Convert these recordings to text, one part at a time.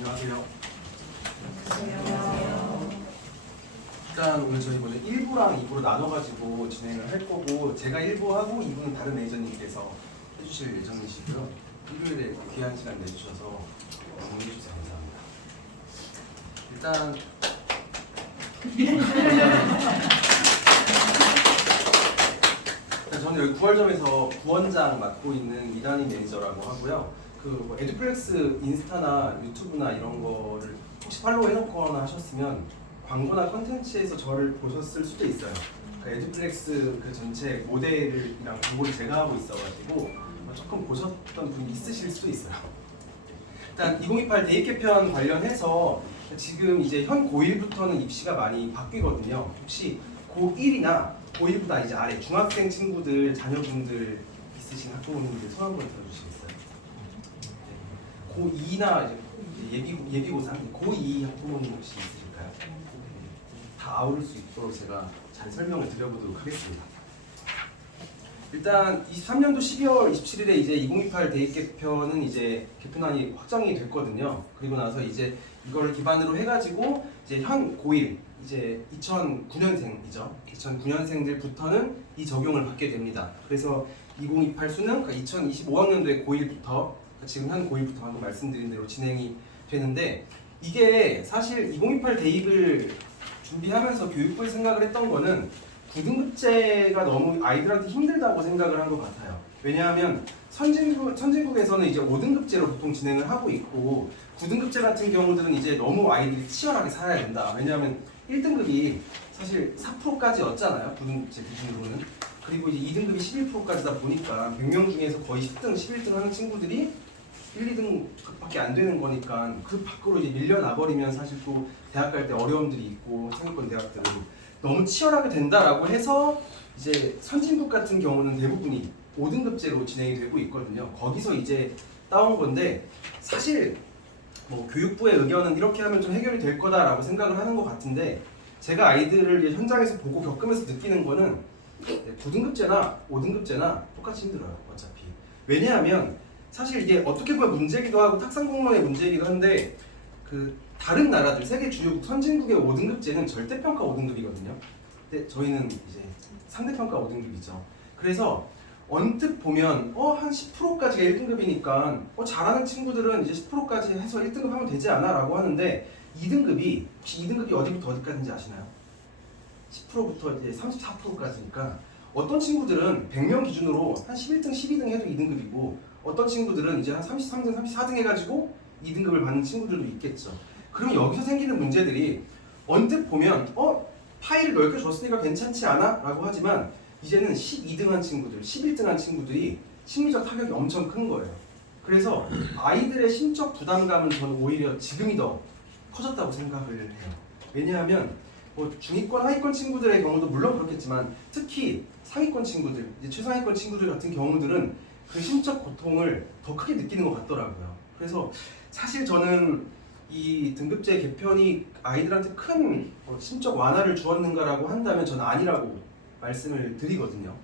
안녕하세요. 일단 오늘 저희 먼저 1부랑 2부로 나눠가지고 진행을 할 거고, 제가 1부 하고 2부는 다른 매니저님께서 해주실 예정이시고요. 일요일에 귀한 시간 내주셔서 응해주셔서 감사합니다. 일단 저는 여기 구월점에서 부원장 맡고 있는 이단희 매니저라고 하고요. 뭐 에듀플렉스 인스타나 유튜브나 이런 거를 혹시 팔로우 해놓거나 하셨으면 광고나 컨텐츠에서 저를 보셨을 수도 있어요. 에듀플렉스 그 전체 모델이랑 광고를 제가 하고 있어가지고 조금 보셨던 분이 있으실 수도 있어요. 일단 2028 대입 개편 관련해서 지금 이제 현 고1부터는 입시가 많이 바뀌거든요. 혹시 고1이나 고1보다 이제 아래 중학생 친구들, 자녀분들 있으신 학부모님들 손 한번 들어주시겠어요? 고2나 이제 예비고3, 고2 학부모님 혹시 있으실까요? 다 아우를 수 있도록 제가 잘 설명을 드려보도록 하겠습니다. 일단 23년도 12월 27일에 이제 2028 대입 개편은 이제 개편안이 확정이 됐거든요. 그리고 나서 이제 이걸 기반으로 해가지고 이제 현 고1 이제 2009년생이죠. 2009년생들부터는 이 적용을 받게 됩니다. 그래서 2028 수능 2025학년도에 고1부터 지금 현 고1부터 방금 말씀드린 대로 진행이 되는데, 이게 사실 2028 대입을 준비하면서 교육부에 생각을 했던 거는 9등급제가 너무 아이들한테 힘들다고 생각을 한 것 같아요. 왜냐하면 선진국에서는 이제 5등급제로 보통 진행을 하고 있고, 9등급제 같은 경우들은 이제 너무 아이들이 치열하게 살아야 된다. 왜냐하면 1등급이 사실 4%까지였잖아요. 9등급제 기준으로는. 그리고 이제 2등급이 11%까지다 보니까 100명 중에서 거의 10등, 11등 하는 친구들이 1, 2등밖에 안 되는 거니까 그 밖으로 이제 밀려나버리면 사실 또 대학 갈 때 어려움들이 있고, 상위권 대학들은 너무 치열하게 된다라고 해서 이제 선진국 같은 경우는 대부분이 5등급제로 진행이 되고 있거든요. 거기서 이제 따온 건데, 사실 뭐 교육부의 의견은 이렇게 하면 좀 해결이 될 거다라고 생각을 하는 것 같은데, 제가 아이들을 현장에서 보고 겪으면서 느끼는 거는 9등급제나 5등급제나 똑같이 힘들어요. 어차피. 왜냐하면 사실 이게 어떻게 보면 문제기도 하고 탁상 공론의 문제이기도 한데, 그 다른 나라들 세계 주요국 선진국의 5등급제는 절대평가 5등급이거든요. 근데 저희는 이제 상대평가 5등급이죠. 그래서 언뜻 보면 한 10%까지가 1등급이니까 잘하는 친구들은 이제 10%까지 해서 1등급 하면 되지 않아? 라고 하는데, 2등급이 혹시 2등급이 어디부터 어디까지인지 아시나요? 10%부터 이제 34%까지니까 어떤 친구들은 100명 기준으로 한 11등, 12등 해도 2등급이고, 어떤 친구들은 이제 한 33등, 34등 해가지고 2등급을 받는 친구들도 있겠죠. 그럼 여기서 생기는 문제들이 언뜻 보면 파일을 넓게 줬으니까 괜찮지 않아? 라고 하지만, 이제는 12등 한 친구들, 11등 한 친구들이 심리적 타격이 엄청 큰 거예요. 그래서 아이들의 심적 부담감은 저는 오히려 지금이 더 커졌다고 생각을 해요. 왜냐하면 뭐 중위권, 하위권 친구들의 경우도 물론 그렇겠지만, 특히 상위권 친구들, 이제 최상위권 친구들 같은 경우들은 그 심적 고통을 더 크게 느끼는 것 같더라고요. 그래서 사실 저는 이 등급제 개편이 아이들한테 큰 심적 완화를 주었는가라고 한다면 저는 아니라고 말씀을 드리거든요.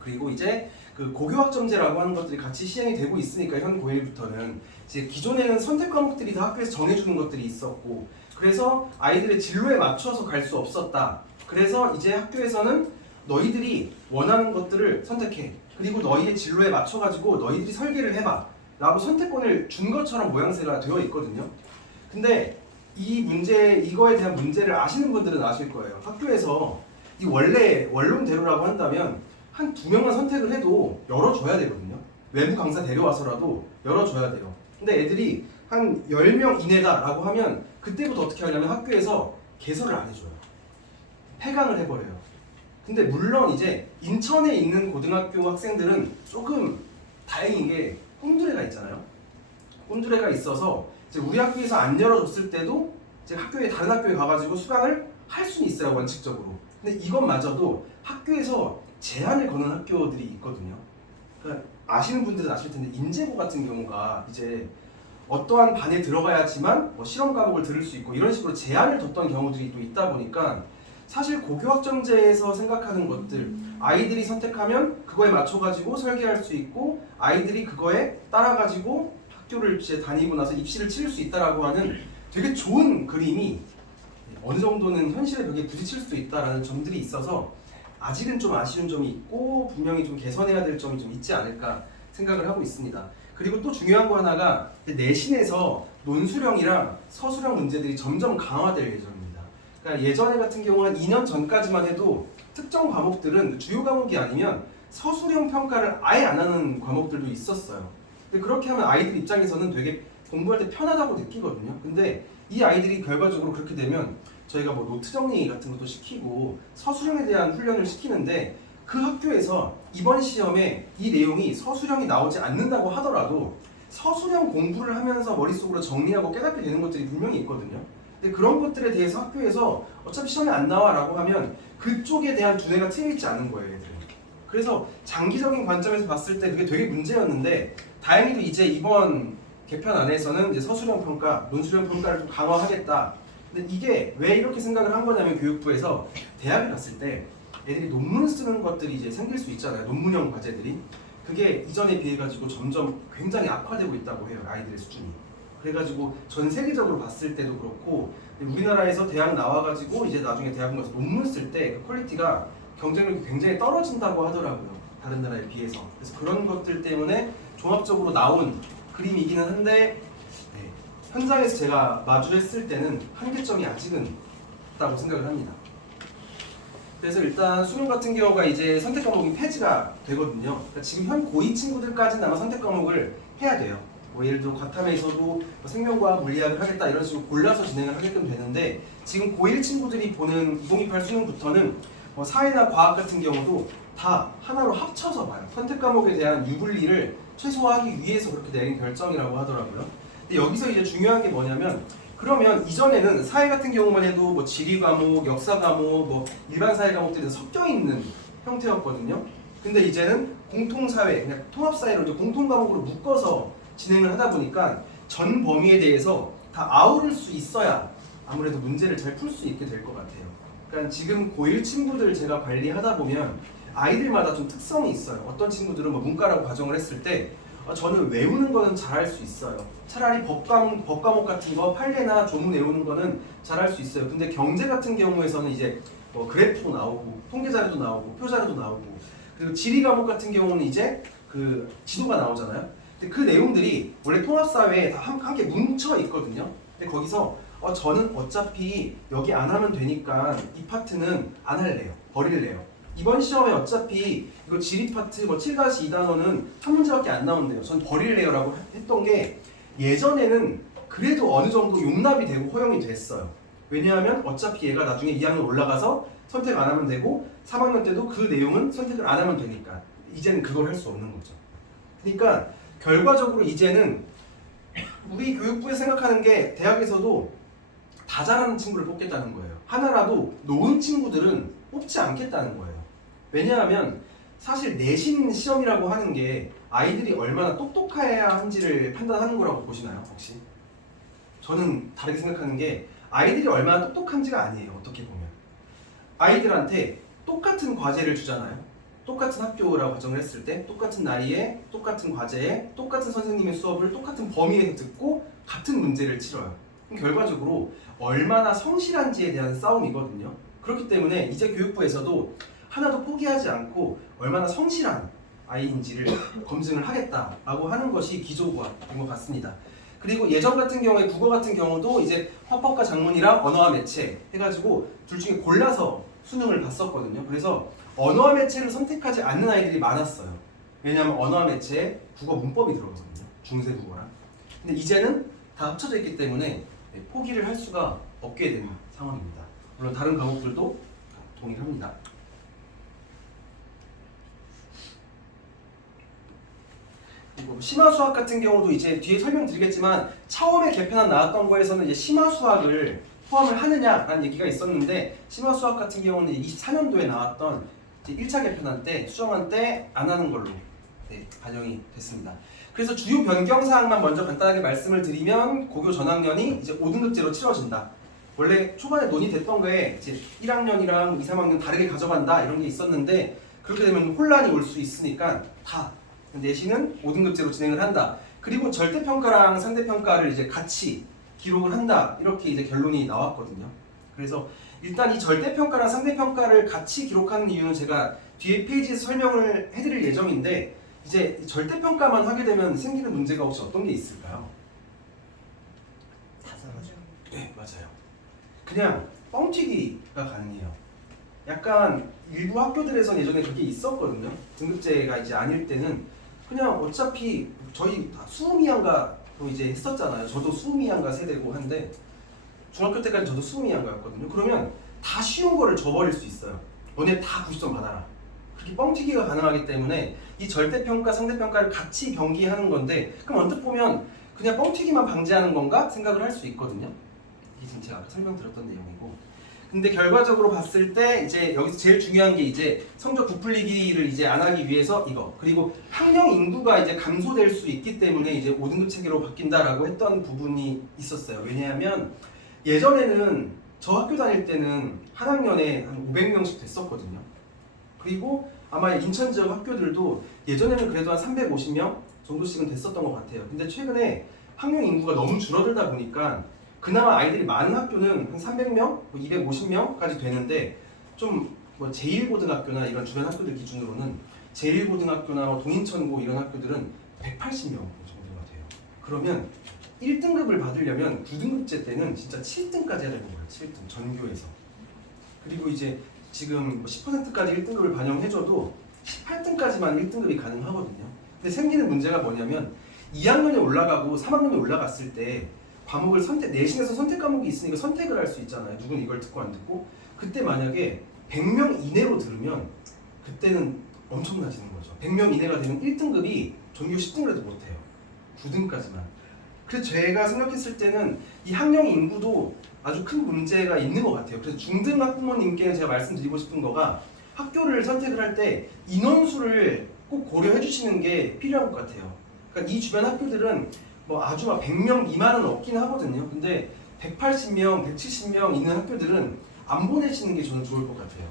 그리고 이제 그 고교학점제라고 하는 것들이 같이 시행이 되고 있으니까 현 고1부터는 이제 기존에는 선택 과목들이 다 학교에서 정해주는 것들이 있었고, 그래서 아이들의 진로에 맞춰서 갈 수 없었다. 그래서 이제 학교에서는 너희들이 원하는 것들을 선택해. 그리고 너희의 진로에 맞춰가지고 너희들이 설계를 해봐. 라고 선택권을 준 것처럼 모양새가 되어 있거든요. 근데 이거에 대한 문제를 아시는 분들은 아실 거예요. 학교에서 이 원래 원론대로라고 한다면 한 2명만 선택을 해도 열어줘야 되거든요. 외부 강사 데려와서라도 열어줘야 돼요. 근데 애들이 한 10명 이내다라고 하면 그때부터 어떻게 하냐면 학교에서 개설을 안 해줘요. 폐강을 해버려요. 근데 물론 이제 인천에 있는 고등학교 학생들은 조금 다행인 게 꼼두레가 있잖아요. 꼼두레가 있어서 이제 우리 학교에서 안 열어줬을 때도 이제 다른 학교에 가가지고 수강을 할 수는 있어요, 원칙적으로. 근데 이것마저도 학교에서 제한을 거는 학교들이 있거든요. 그러니까 아시는 분들은 아실 텐데, 인재고 같은 경우가 이제 어떠한 반에 들어가야지만 뭐 실험 과목을 들을 수 있고 이런 식으로 제한을 뒀던 경우들이 또 있다 보니까, 사실 고교학점제에서 생각하는 것들, 아이들이 선택하면 그거에 맞춰가지고 설계할 수 있고, 아이들이 그거에 따라가지고 학교를 이제 다니고 나서 입시를 치를 수 있다라고 하는 되게 좋은 그림이 어느 정도는 현실의 벽에 부딪힐 수도 있다라는 점들이 있어서 아직은 좀 아쉬운 점이 있고 분명히 좀 개선해야 될 점이 좀 있지 않을까 생각을 하고 있습니다. 그리고 또 중요한 거 하나가 내신에서 논수령이랑 서술형 문제들이 점점 강화될 예정입니다. 그러니까 예전에 같은 경우 한 2년 전까지만 해도 특정 과목들은 주요 과목이 아니면 서술형 평가를 아예 안 하는 과목들도 있었어요. 근데 그렇게 하면 아이들 입장에서는 되게 공부할 때 편하다고 느끼거든요. 근데 이 아이들이 결과적으로 그렇게 되면 저희가 뭐 노트 정리 같은 것도 시키고 서술형에 대한 훈련을 시키는데 그 학교에서 이번 시험에 이 내용이 서술형이 나오지 않는다고 하더라도 서술형 공부를 하면서 머릿속으로 정리하고 깨닫게 되는 것들이 분명히 있거든요. 근데 그런 것들에 대해서 학교에서 어차피 시험에 안 나와 라고 하면 그쪽에 대한 두뇌가 트여있지 않은 거예요, 얘들은. 그래서 장기적인 관점에서 봤을 때 그게 되게 문제였는데 다행히도 이제 이번 개편 안에서는 이제 서술형 평가, 논술형 평가를 좀 강화하겠다. 근데 이게 왜 이렇게 생각을 한 거냐면 교육부에서 대학을 갔을 때 애들이 논문 쓰는 것들이 이제 생길 수 있잖아요. 논문형 과제들이. 그게 이전에 비해 가지고 점점 굉장히 악화되고 있다고 해요. 아이들의 수준이. 그래가지고 전 세계적으로 봤을 때도 그렇고 우리나라에서 대학 나와가지고 이제 나중에 대학원 가서 논문 쓸 때 그 퀄리티가 경쟁력이 굉장히 떨어진다고 하더라고요. 다른 나라에 비해서. 그래서 그런 것들 때문에 종합적으로 나온 그림이기는 한데 현장에서 제가 마주했을 때는 한계점이 아직은 있다고 생각을 합니다. 그래서 일단 수능 같은 경우가 이제 선택 과목이 폐지가 되거든요. 그러니까 지금 현 고2 친구들까지는 아마 선택 과목을 해야 돼요. 뭐 예를 들어 과탐에서도 뭐 생명과학, 물리학을 하겠다 이런 식으로 골라서 진행을 하게끔 되는데 지금 고1 친구들이 보는 2028 수능부터는 뭐 사회나 과학 같은 경우도 다 하나로 합쳐서 봐요. 선택 과목에 대한 유불리를 최소화하기 위해서 그렇게 내린 결정이라고 하더라고요. 근데 여기서 이제 중요한 게 뭐냐면 그러면 이전에는 사회 같은 경우만 해도 뭐 지리 과목, 역사 과목, 뭐 일반 사회 과목들이 섞여 있는 형태였거든요. 근데 이제는 공통사회, 그냥 통합사회로 이제 공통 과목으로 묶어서 진행을 하다 보니까 전 범위에 대해서 다 아우를 수 있어야 아무래도 문제를 잘 풀 수 있게 될 것 같아요. 그러니까 지금 고1 친구들 제가 관리하다 보면 아이들마다 좀 특성이 있어요. 어떤 친구들은 뭐 문과라고 가정을 했을 때 저는 외우는 거는 잘할 수 있어요. 차라리 법 과목 같은 거 판례나 조문 외우는 거는 잘할 수 있어요. 근데 경제 같은 경우에서는 이제 뭐 그래프도 나오고 통계 자료도 나오고 표 자료도 나오고 그리고 지리 과목 같은 경우는 이제 그 지도가 나오잖아요. 근데 그 내용들이 원래 통합사회에 다 함께 뭉쳐 있거든요. 근데 거기서 저는 어차피 여기 안 하면 되니까 이 파트는 안 할래요. 버릴래요. 이번 시험에 어차피 이거 지리 파트 뭐 7-2단원은 한 문제밖에 안 나온대요. 전 버릴래요 라고 했던 게 예전에는 그래도 어느 정도 용납이 되고 허용이 됐어요. 왜냐하면 어차피 얘가 나중에 2학년 올라가서 선택 안 하면 되고 3학년 때도 그 내용은 선택을 안 하면 되니까 이제는 그걸 할 수 없는 거죠. 그러니까 결과적으로 이제는 우리 교육부에 생각하는 게 대학에서도 다 잘하는 친구를 뽑겠다는 거예요. 하나라도 놓은 친구들은 뽑지 않겠다는 거예요. 왜냐하면 사실 내신 시험이라고 하는 게 아이들이 얼마나 똑똑해야 한지를 판단하는 거라고 보시나요, 혹시? 저는 다르게 생각하는 게 아이들이 얼마나 똑똑한지가 아니에요, 어떻게 보면. 아이들한테 똑같은 과제를 주잖아요. 똑같은 학교라고 가정을 했을 때 똑같은 나이에 똑같은 과제에 똑같은 선생님의 수업을 똑같은 범위에서 듣고 같은 문제를 치러요. 그럼 결과적으로 얼마나 성실한지에 대한 싸움이거든요. 그렇기 때문에 이제 교육부에서도 하나도 포기하지 않고 얼마나 성실한 아이인지를 검증을 하겠다라고 하는 것이 기조가 된 것 같습니다. 그리고 예전 같은 경우에 국어 같은 경우도 이제 화법과 작문이랑 언어와 매체 해가지고 둘 중에 골라서 수능을 봤었거든요. 그래서 언어와 매체를 선택하지 않는 아이들이 많았어요. 왜냐하면 언어와 매체에 국어 문법이 들어가거든요. 중세 국어랑. 근데 이제는 다 합쳐져 있기 때문에 포기를 할 수가 없게 되는 상황입니다. 물론 다른 과목들도 동일합니다. 그리고 심화수학 같은 경우도 이제 뒤에 설명드리겠지만 처음에 개편안 나왔던 거에서는 이제 심화수학을 포함을 하느냐라는 얘기가 있었는데 심화수학 같은 경우는 24년도에 나왔던 이제 1차 개편안 때 수정안 때 안 하는 걸로 반영이 됐습니다. 그래서 주요 변경사항만 먼저 간단하게 말씀을 드리면 고교 전학년이 이제 5등급제로 치러진다. 원래 초반에 논의됐던 거에 이제 1학년이랑 2, 3학년 다르게 가져간다 이런 게 있었는데 그렇게 되면 혼란이 올 수 있으니까 다 내신은 5등급제로 진행을 한다. 그리고 절대평가랑 상대평가를 이제 같이 기록을 한다 이렇게 이제 결론이 나왔거든요. 그래서 일단 이 절대평가랑 상대평가를 같이 기록하는 이유는 제가 뒤에 페이지에서 설명을 해드릴 예정인데 이제 절대평가만 하게 되면 생기는 문제가 혹시 어떤 게 있을까요? 다 사라져. 네, 맞아요. 그냥 뻥튀기가 가능해요. 약간 일부 학교들에선 예전에 그게 있었거든요. 등급제가 이제 아닐 때는 그냥 어차피 저희 다 수음이한가로 이제 했었잖아요. 저도 수음이한가 세대고 한데 중학교 때까지 저도 수음이한가였거든요. 그러면 다 쉬운 거를 줘버릴 수 있어요. 너네 다 90점 받아라. 그렇게 뻥튀기가 가능하기 때문에 이 절대평가, 상대평가를 같이 병기하는 건데 그럼 언뜻 보면 그냥 뻥튀기만 방지하는 건가 생각을 할 수 있거든요. 이게 지금 제가 아까 설명드렸던 내용이고 근데 결과적으로 봤을 때 이제 여기서 제일 중요한 게 이제 성적 부풀리기를 이제 안 하기 위해서 이거 그리고 학령 인구가 이제 감소될 수 있기 때문에 이제 5등급 체계로 바뀐다라고 했던 부분이 있었어요. 왜냐하면 예전에는 저 학교 다닐 때는 한 학년에 한 500명씩 됐었거든요. 그리고 아마 인천 지역 학교들도 예전에는 그래도 한 350명 정도씩은 됐었던 것 같아요. 근데 최근에 학령 인구가 너무 줄어들다 보니까 그나마 아이들이 많은 학교는 한 300명, 250명까지 되는데 좀 뭐 제1고등학교나 이런 주변 학교들 기준으로는 제1고등학교나 동인천고 이런 학교들은 180명 정도가 돼요. 그러면 1등급을 받으려면 9등급제 때는 진짜 7등까지 해야 되는 거예요. 7등 전교에서. 그리고 이제 지금 10%까지 1등급을 반영해줘도 18등까지만 1등급이 가능하거든요. 근데 생기는 문제가 뭐냐면 2학년에 올라가고 3학년에 올라갔을 때 과목을 내신에서 선택 과목이 있으니까 선택을 할 수 있잖아요. 누군 이걸 듣고 안 듣고. 그때 만약에 100명 이내로 들으면 그때는 엄청나지는 거죠. 100명 이내가 되면 1등급이 전교 10등을 해도 못해요. 9등까지만. 그래서 제가 생각했을 때는 이 학령 인구도 아주 큰 문제가 있는 것 같아요. 그래서 중등 학부모님께 제가 말씀드리고 싶은 거가 학교를 선택을 할 때 인원수를 꼭 고려해 주시는 게 필요한 것 같아요. 그러니까 이 주변 학교들은 뭐 아주 막 100명 미만은 없긴 하거든요. 근데 180명, 170명 있는 학교들은 안 보내시는 게 저는 좋을 것 같아요.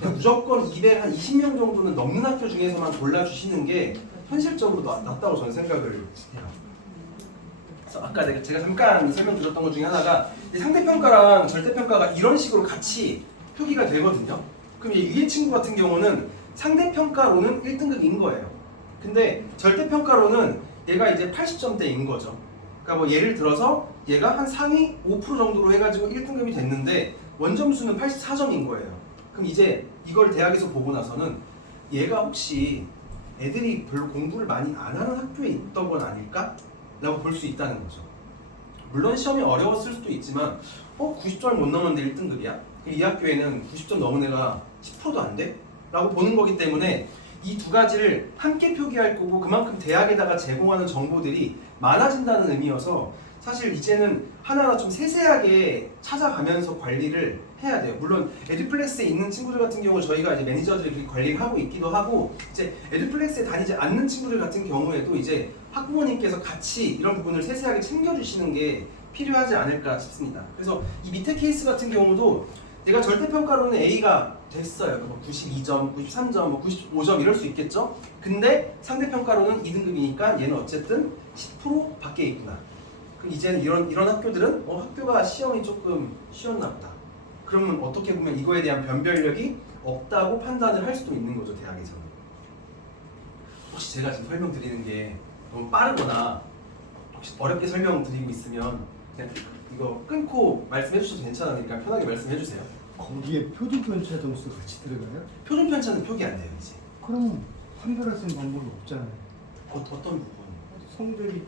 그냥 무조건 220명 정도는 넘는 학교 중에서만 골라주시는 게 현실적으로 낫다고 저는 생각을 해요. 그래서 아까 제가 잠깐 설명드렸던 것 중에 하나가 상대평가랑 절대평가가 이런 식으로 같이 표기가 되거든요. 그럼 이 위에 친구 같은 경우는 상대평가로는 1등급인 거예요. 근데 절대평가로는 얘가 이제 80점대인 거죠. 그러니까 뭐 예를 들어서 얘가 한 상위 5% 정도로 해가지고 1등급이 됐는데 원점수는 84점인 거예요. 그럼 이제 이걸 대학에서 보고 나서는 얘가 혹시 애들이 별로 공부를 많이 안 하는 학교에 있던 건 아닐까? 라고 볼 수 있다는 거죠. 물론 시험이 어려웠을 수도 있지만 90점을 못 넘었는데 1등급이야? 이 학교에는 90점 넘은 애가 10%도 안 돼? 라고 보는 거기 때문에 이 두 가지를 함께 표기할 거고 그만큼 대학에다가 제공하는 정보들이 많아진다는 의미여서 사실 이제는 하나하나 좀 세세하게 찾아가면서 관리를 해야 돼요. 물론 에듀플렉스에 있는 친구들 같은 경우 저희가 이제 매니저들이 그렇게 관리를 하고 있기도 하고 이제 에듀플렉스에 다니지 않는 친구들 같은 경우에도 이제 학부모님께서 같이 이런 부분을 세세하게 챙겨주시는 게 필요하지 않을까 싶습니다. 그래서 이 밑에 케이스 같은 경우도 내가 절대평가로는 A가 됐어요. 뭐 92점, 93점, 95점 이럴 수 있겠죠? 근데 상대평가로는 2등급이니까 얘는 어쨌든 10% 밖에 있구나. 그럼 이제는 이런 학교들은 학교가 시험이 조금 쉬웠나 보다. 그러면 어떻게 보면 이거에 대한 변별력이 없다고 판단을 할 수도 있는 거죠, 대학에서는. 혹시 제가 지금 설명드리는 게 너무 빠르거나 혹시 어렵게 설명드리고 있으면 그냥 이거 끊고 말씀해 주셔도 괜찮으니까 편하게 말씀해 주세요. 거기에 표준 편차 점수 같이 들어가요? 표준 편차는 표기 안 돼요, 이제. 그럼 판별할 수 있는 방법이 없잖아요. 어떤 부분? 성적이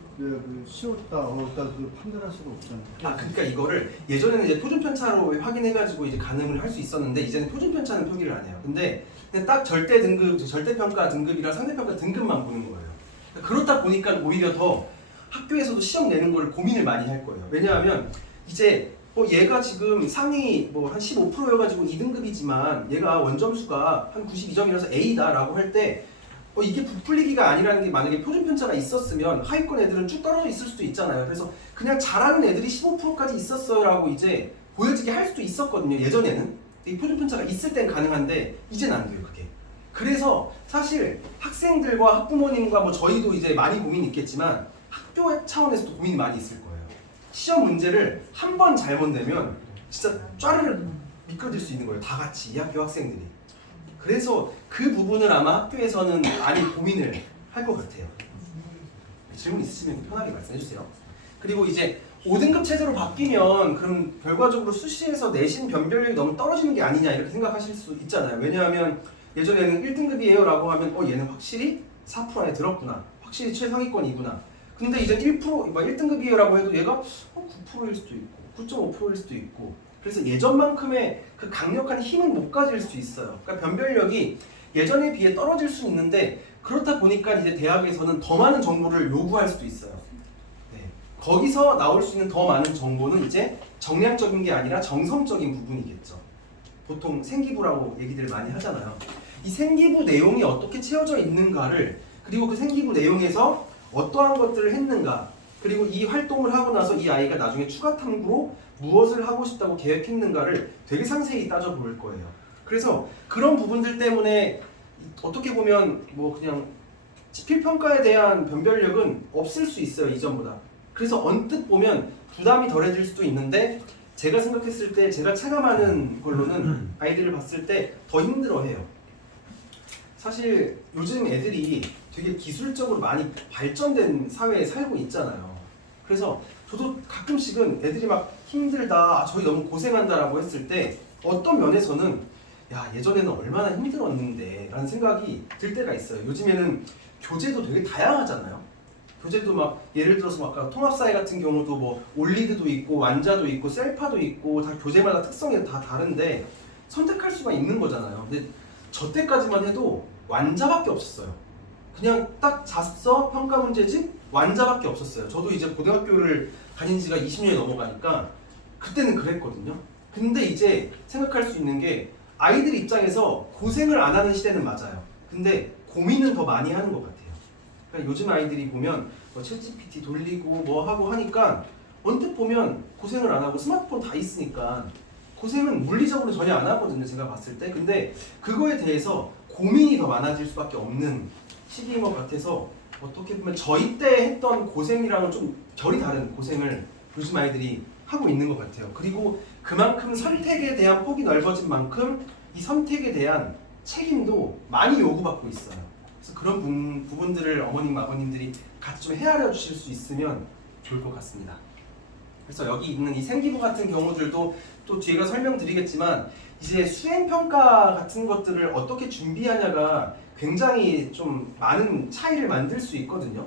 쉬웠다, 어렵다 그 판별할 수가 없잖아요. 그러니까 이거를 예전에는 이제 표준 편차로 확인해가지고 이제 가늠을 할 수 있었는데 이제는 표준 편차는 표기를 안 해요. 근데 그냥 딱 절대 등급, 절대 평가 등급이랑 상대 평가 등급만 보는 거예요. 그렇다 보니까 오히려 더 학교에서도 시험 내는 걸 고민을 많이 할 거예요. 왜냐하면 이제 얘가 지금 상위 한 15%여가지고 2등급이지만 얘가 원점수가 한 92점이라서 A다라고 할 때 이게 부풀리기가 아니라는 게 만약에 표준 편차가 있었으면 하위권 애들은 쭉 떨어져 있을 수도 있잖아요. 그래서 그냥 잘하는 애들이 15%까지 있었어요라고 이제 보여지게 할 수도 있었거든요. 예전에는 이 표준 편차가 있을 땐 가능한데 이제는 안 돼요, 그게. 그래서 사실 학생들과 학부모님과 저희도 이제 많이 고민이 있겠지만 학교 차원에서도 고민이 많이 있을 거예요. 시험 문제를 한 번 잘못 내면 진짜 쫘르르 미끄러질 수 있는 거예요. 다 같이 이 학교 학생들이. 그래서 그 부분을 아마 학교에서는 많이 고민을 할 것 같아요. 질문 있으시면 편하게 말씀해 주세요. 그리고 이제 5등급 체제로 바뀌면 그럼 결과적으로 수시에서 내신 변별력이 너무 떨어지는 게 아니냐 이렇게 생각하실 수 있잖아요. 왜냐하면 예전에는 1등급이에요 라고 하면 얘는 확실히 4% 안에 들었구나. 확실히 최상위권이구나. 근데 이제 1%, 1등급이에요 라고 해도 얘가 9%일 수도 있고 9.5%일 수도 있고 그래서 예전만큼의 그 강력한 힘은 못 가질 수 있어요. 그러니까 변별력이 예전에 비해 떨어질 수 있는데 그렇다 보니까 이제 대학에서는 더 많은 정보를 요구할 수도 있어요. 네. 거기서 나올 수 있는 더 많은 정보는 이제 정량적인 게 아니라 정성적인 부분이겠죠. 보통 생기부라고 얘기들 많이 하잖아요. 이 생기부 내용이 어떻게 채워져 있는가를 그리고 그 생기부 내용에서 어떠한 것들을 했는가 그리고 이 활동을 하고 나서 이 아이가 나중에 추가 탐구로 무엇을 하고 싶다고 계획했는가를 되게 상세히 따져볼 거예요. 그래서 그런 부분들 때문에 어떻게 보면 뭐 그냥 지필평가에 대한 변별력은 없을 수 있어요. 이전보다. 그래서 언뜻 보면 부담이 덜해질 수도 있는데 제가 생각했을 때 제가 체감하는 걸로는 아이들을 봤을 때 더 힘들어해요. 사실 요즘 애들이 되게 기술적으로 많이 발전된 사회에 살고 있잖아요. 그래서 저도 가끔씩은 애들이 막 힘들다, 저희 너무 고생한다라고 했을 때 어떤 면에서는 야 예전에는 얼마나 힘들었는데 라는 생각이 들 때가 있어요. 요즘에는 교재도 되게 다양하잖아요. 교재도 막 예를 들어서 아까 통합사회 같은 경우도 뭐 올리드도 있고 완자도 있고 셀파도 있고 다 교재마다 특성이 다 다른데 선택할 수가 있는 거잖아요. 근데 저 때까지만 해도 완자밖에 없었어요. 그냥 딱 자습서, 평가 문제집, 완자밖에 없었어요. 저도 이제 고등학교를 다닌 지가 20년이 넘어가니까 그때는 그랬거든요. 근데 이제 생각할 수 있는 게 아이들 입장에서 고생을 안 하는 시대는 맞아요. 근데 고민은 더 많이 하는 것 같아요. 그러니까 요즘 아이들이 보면 뭐 챗GPT 돌리고 뭐 하고 하니까 언뜻 보면 고생을 안 하고 스마트폰 다 있으니까 고생은 물리적으로 전혀 안 하거든요. 제가 봤을 때. 근데 그거에 대해서 고민이 더 많아질 수밖에 없는 시기인 것 같아서 어떻게 보면 저희 때 했던 고생이랑은 좀 결이 다른 고생을 요즘 아이들이 하고 있는 것 같아요. 그리고 그만큼 선택에 대한 폭이 넓어진 만큼 이 선택에 대한 책임도 많이 요구받고 있어요. 그래서 그런 부분들을 어머님, 아버님들이 같이 좀 헤아려 주실 수 있으면 좋을 것 같습니다. 그래서 여기 있는 이 생기부 같은 경우들도 또 뒤에가 설명드리겠지만 이제 수행평가 같은 것들을 어떻게 준비하냐가 굉장히 좀 많은 차이를 만들 수 있거든요.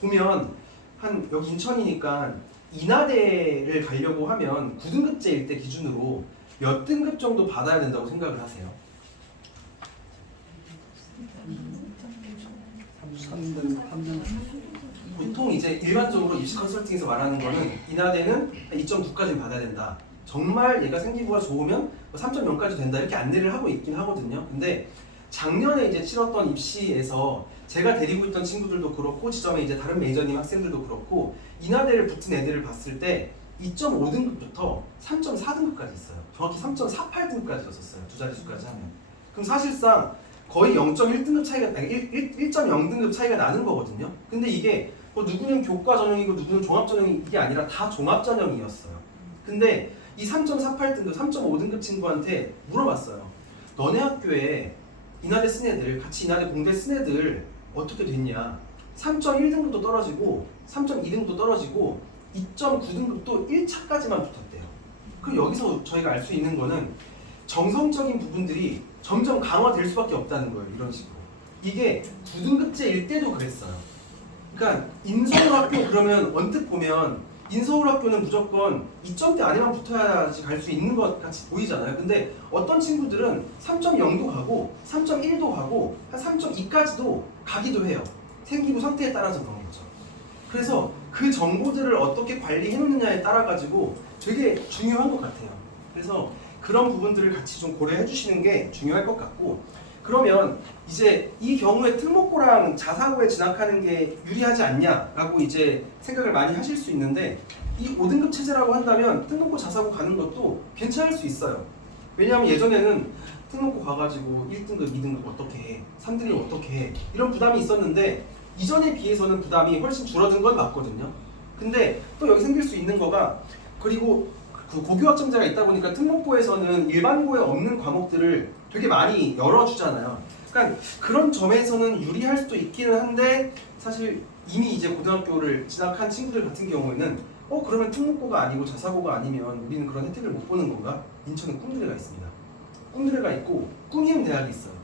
보면 한 여기 인천이니까 인하대를 가려고 하면 9등급제일 때 기준으로 몇 등급 정도 받아야 된다고 생각을 하세요? 3등. 보통 이제 일반적으로 입시 컨설팅에서 말하는 거는 인하대는 2.9까지 받아야 된다. 정말 얘가 생기부가 좋으면 3.0까지 된다 이렇게 안내를 하고 있긴 하거든요. 근데 작년에 이제 치렀던 입시에서 제가 데리고 있던 친구들도 그렇고 지점에 이제 다른 메이저님 학생들도 그렇고 인하대를 붙은 애들을 봤을 때 2.5등급부터 3.4등급까지 있어요. 정확히 3.48등급까지였었어요. 두 자릿수까지 하면. 그럼 사실상 거의 0.1등급 차이가 1.0등급 차이가 나는 거거든요. 근데 이게 뭐 누구는 교과 전형이고 누구는 종합 전형이 이게 아니라 다 종합 전형이었어요. 근데 이 3.48등급, 3.5등급 친구한테 물어봤어요. 너네 학교에 인하대 쓴 애들, 같이 인하대 공대 쓴 애들 어떻게 됐냐? 3.1등급도 떨어지고 3.2등급도 떨어지고 2.9등급도 1차까지만 붙었대요. 그럼 여기서 저희가 알 수 있는 거는 정성적인 부분들이 점점 강화될 수밖에 없다는 거예요. 이런 식으로. 이게 9등급제일 때도 그랬어요. 그러니까 인서울학교 그러면 언뜻 보면 인서울학교는 무조건 2점대 안에만 붙어야지 갈 수 있는 것 같이 보이잖아요. 근데 어떤 친구들은 3.0도 가고 3.1도 가고 한 3.2까지도 가기도 해요. 생기부 상태에 따라서 그런 거죠. 그래서 그 정보들을 어떻게 관리해 놓느냐에 따라 가지고 되게 중요한 것 같아요. 그래서 그런 부분들을 같이 좀 고려해 주시는 게 중요할 것 같고, 그러면 이제 이 경우에 특목고랑 자사고에 진학하는 게 유리하지 않냐라고 이제 생각을 많이 하실 수 있는데, 이 5등급 체제라고 한다면 특목고 자사고 가는 것도 괜찮을 수 있어요. 왜냐하면 예전에는 특목고 가가지고 1등급, 2등급 어떻게 해, 3등급 어떻게 해 이런 부담이 있었는데 이전에 비해서는 부담이 훨씬 줄어든 건 맞거든요. 근데 또 여기 생길 수 있는 거가, 그리고 그 고교 학점제가 있다 보니까 특목고에서는 일반고에 없는 과목들을 되게 많이 열어주잖아요. 그러니까 그런 점에서는 유리할 수도 있기는 한데, 사실 이미 이제 고등학교를 진학한 친구들 같은 경우에는 그러면 특목고가 아니고 자사고가 아니면 우리는 그런 혜택을 못 보는 건가? 인천에 꿈드레가 있습니다. 꿈드레가 있고 꿈이음 대학이 있어요.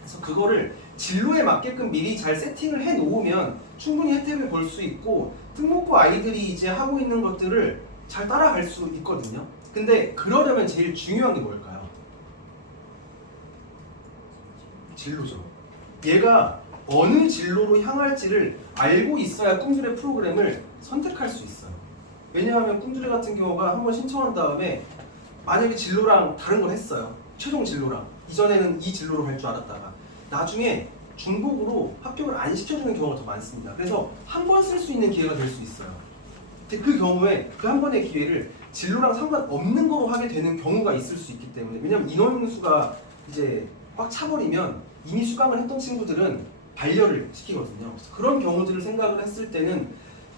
그래서 그거를 진로에 맞게끔 미리 잘 세팅을 해 놓으면 충분히 혜택을 볼 수 있고, 특목고 아이들이 이제 하고 있는 것들을 잘 따라갈 수 있거든요. 근데 그러려면 제일 중요한 게 뭘까요? 진로죠. 얘가 어느 진로로 향할지를 알고 있어야 꿈드레 프로그램을 선택할 수 있어요. 왜냐하면 꿈드레 같은 경우가 한번 신청한 다음에 만약에 진로랑 다른 걸 했어요. 최종 진로랑. 이전에는 이 진로로 갈 줄 알았다가 나중에 중복으로 합격을 안 시켜주는 경우가 더 많습니다. 그래서 한 번 쓸 수 있는 기회가 될 수 있어요. 근데 그 경우에 그 한 번의 기회를 진로랑 상관없는 거로 하게 되는 경우가 있을 수 있기 때문에, 왜냐면 인원수가 이제 꽉 차버리면 이미 수강을 했던 친구들은 반려를 시키거든요. 그런 경우들을 생각을 했을 때는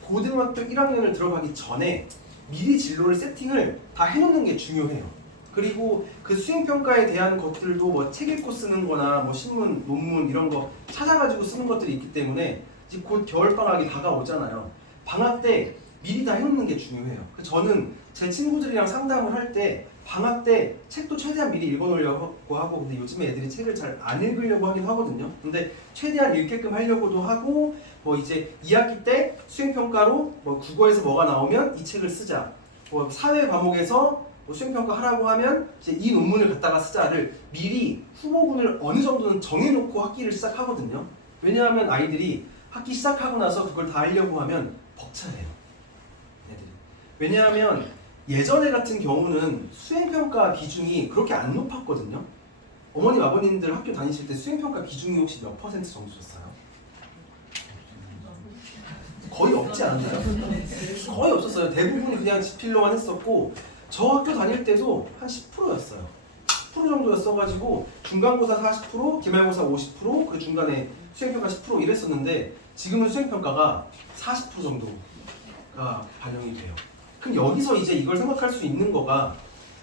고등학교 1학년을 들어가기 전에 미리 진로를 세팅을 다 해놓는 게 중요해요. 그리고 그 수행평가에 대한 것들도 뭐 책 읽고 쓰는 거나 뭐 신문, 논문 이런 거 찾아가지고 쓰는 것들이 있기 때문에 이제 곧 겨울방학이 다가오잖아요. 방학 때 미리 다 해놓는 게 중요해요. 저는 제 친구들이랑 상담을 할 때 방학 때 책도 최대한 미리 읽어놓으려고 하고, 근데 요즘에 애들이 책을 잘 안 읽으려고 하긴 하거든요. 근데 최대한 읽게끔 하려고도 하고, 뭐 이제 2학기 때 수행평가로 뭐 국어에서 뭐가 나오면 이 책을 쓰자, 뭐 사회 과목에서 뭐 수행평가 하라고 하면 이제 이 논문을 갖다가 쓰자를 미리 후보군을 어느 정도는 정해놓고 학기를 시작하거든요. 왜냐하면 아이들이 학기 시작하고 나서 그걸 다 하려고 하면 벅차해요, 애들이. 왜냐하면 예전에 같은 경우는 수행평가 비중이 그렇게 안 높았거든요. 어머님 아버님들 학교 다니실 때 수행평가 비중이 혹시 몇 퍼센트 정도였어요? 거의 없지 않았나요? 거의 없었어요. 대부분이 그냥 지필로만 했었고, 저 학교 다닐 때도 한 10%였어요. 10% 정도였어가지고 중간고사 40%, 기말고사 50%, 그리고 중간에 수행평가 10% 이랬었는데, 지금은 수행평가가 40% 정도가 반영이 돼요. 그럼 여기서 이제 이걸 생각할 수 있는 거가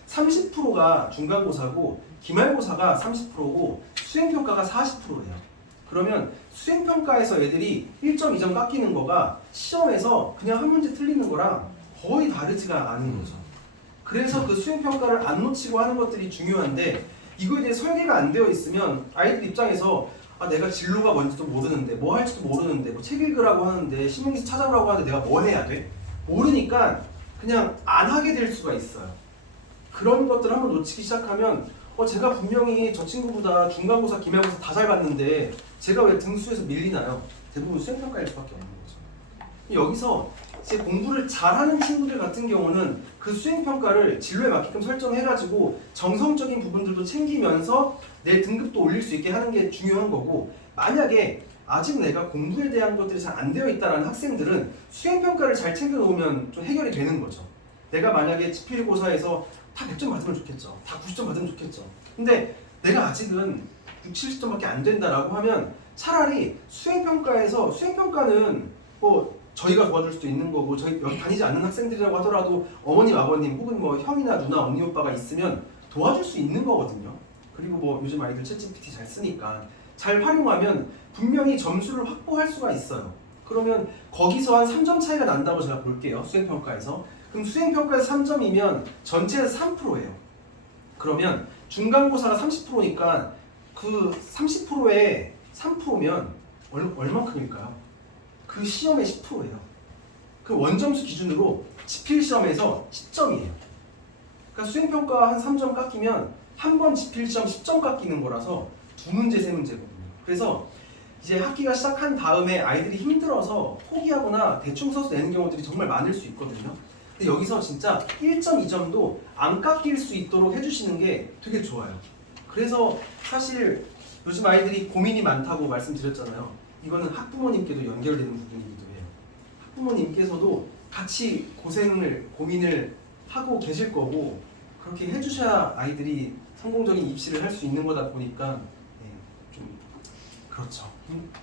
30%가 중간고사고 기말고사가 30%고 수행평가가 40%예요. 그러면 수행평가에서 애들이 1.2점 깎이는 거가 시험에서 그냥 한 문제 틀리는 거랑 거의 다르지가 않은 거죠. 그래서 그 수행평가를 안 놓치고 하는 것들이 중요한데, 이거에 대해 설계가 안 되어 있으면 아이들 입장에서 내가 진로가 뭔지도 모르는데, 뭐 할지도 모르는데, 뭐 책 읽으라고 하는데, 신문기사 찾아오라고 하는데 내가 뭐 해야 돼? 모르니까 그냥 안 하게 될 수가 있어요. 그런 것들 한번 놓치기 시작하면 제가 분명히 저 친구보다 중간고사, 기말고사 다 잘 봤는데 제가 왜 등수에서 밀리나요? 대부분 수행평가일 수밖에 없는 거죠. 여기서 제 공부를 잘하는 친구들 같은 경우는 그 수행평가를 진로에 맞게끔 설정해가지고 정성적인 부분들도 챙기면서 내 등급도 올릴 수 있게 하는 게 중요한 거고, 만약에 아직 내가 공부에 대한 것들이 잘 안 되어 있다는 학생들은 수행평가를 잘 챙겨놓으면 좀 해결이 되는 거죠. 내가 만약에 지필고사에서 다 100점 받으면 좋겠죠. 다 90점 받으면 좋겠죠. 근데 내가 아직은 60, 70점밖에 안 된다라고 하면 차라리 수행평가에서, 수행평가는 뭐 저희가 도와줄 수도 있는 거고, 저희 여기 다니지 않는 학생들이라고 하더라도 어머님, 아버님 혹은 뭐 형이나 누나, 언니, 오빠가 있으면 도와줄 수 있는 거거든요. 그리고 뭐 요즘 아이들 챗GPT 잘 쓰니까 잘 활용하면 분명히 점수를 확보할 수가 있어요. 그러면 거기서 한 3점 차이가 난다고 제가 볼게요. 수행평가에서. 그럼 수행평가에서 3점이면 전체에서 3%예요. 그러면 중간고사가 30%니까 그 30%에 3%면 얼마큼일까요? 그 시험의 10%예요. 그 원점수 기준으로 지필시험에서 10점이에요. 그러니까 수행평가 한 3점 깎이면 한 번 지필시험 10점 깎이는 거라서 2문제, 3문제거든요. 그래서 이제 학기가 시작한 다음에 아이들이 힘들어서 포기하거나 대충 써서 내는 경우들이 정말 많을 수 있거든요. 근데 여기서 진짜 1점, 2점도 안 깎일 수 있도록 해주시는 게 되게 좋아요. 그래서 사실 요즘 아이들이 고민이 많다고 말씀드렸잖아요. 이거는 학부모님께도 연결되는 부분이기도 해요. 학부모님께서도 같이 고민을 하고 계실 거고, 그렇게 해주셔야 아이들이 성공적인 입시를 할 수 있는 거다 보니까 좀 그렇죠.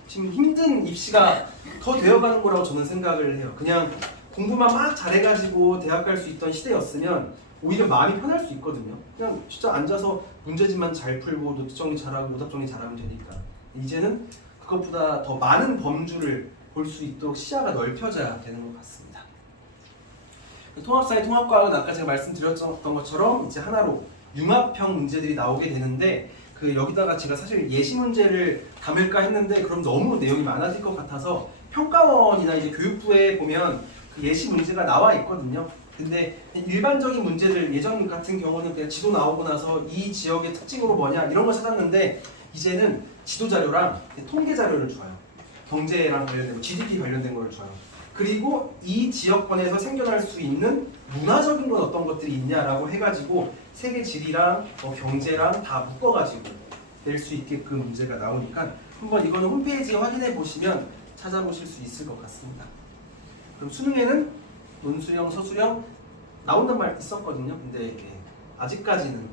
지금 힘든 입시가 더 되어가는 거라고 저는 생각을 해요. 그냥 공부만 막 잘해가지고 대학 갈 수 있던 시대였으면 오히려 마음이 편할 수 있거든요. 그냥 진짜 앉아서 문제집만 잘 풀고 노트 정리 잘하고 오답 정리 잘하면 되니까. 이제는 그것보다 더 많은 범주를 볼 수 있도록 시야가 넓혀져야 되는 것 같습니다. 통합사회 통합과학은 아까 제가 말씀드렸던 것처럼 이제 하나로 융합형 문제들이 나오게 되는데 여기다가 제가 사실 예시 문제를 담을까 했는데 그럼 너무 내용이 많아질 것 같아서 평가원이나 이제 교육부에 보면 그 예시 문제가 나와 있거든요. 근데 일반적인 문제들 예전 같은 경우는 그냥 지도 나오고 나서 이 지역의 특징으로 뭐냐 이런 거 찾았는데 이제는 지도 자료랑 통계 자료를 줘요. 경제랑 관련된 GDP 관련된 걸 줘요. 그리고 이 지역권에서 생겨날 수 있는 문화적인 건 어떤 것들이 있냐라고 해가지고 세계 지리랑 경제랑 다 묶어가지고 낼 수 있게끔 문제가 나오니까 한번 이거는 홈페이지에 확인해 보시면 찾아보실 수 있을 것 같습니다. 그럼 수능에는 논술형, 서술형 나온단 말 있었거든요. 근데 아직까지는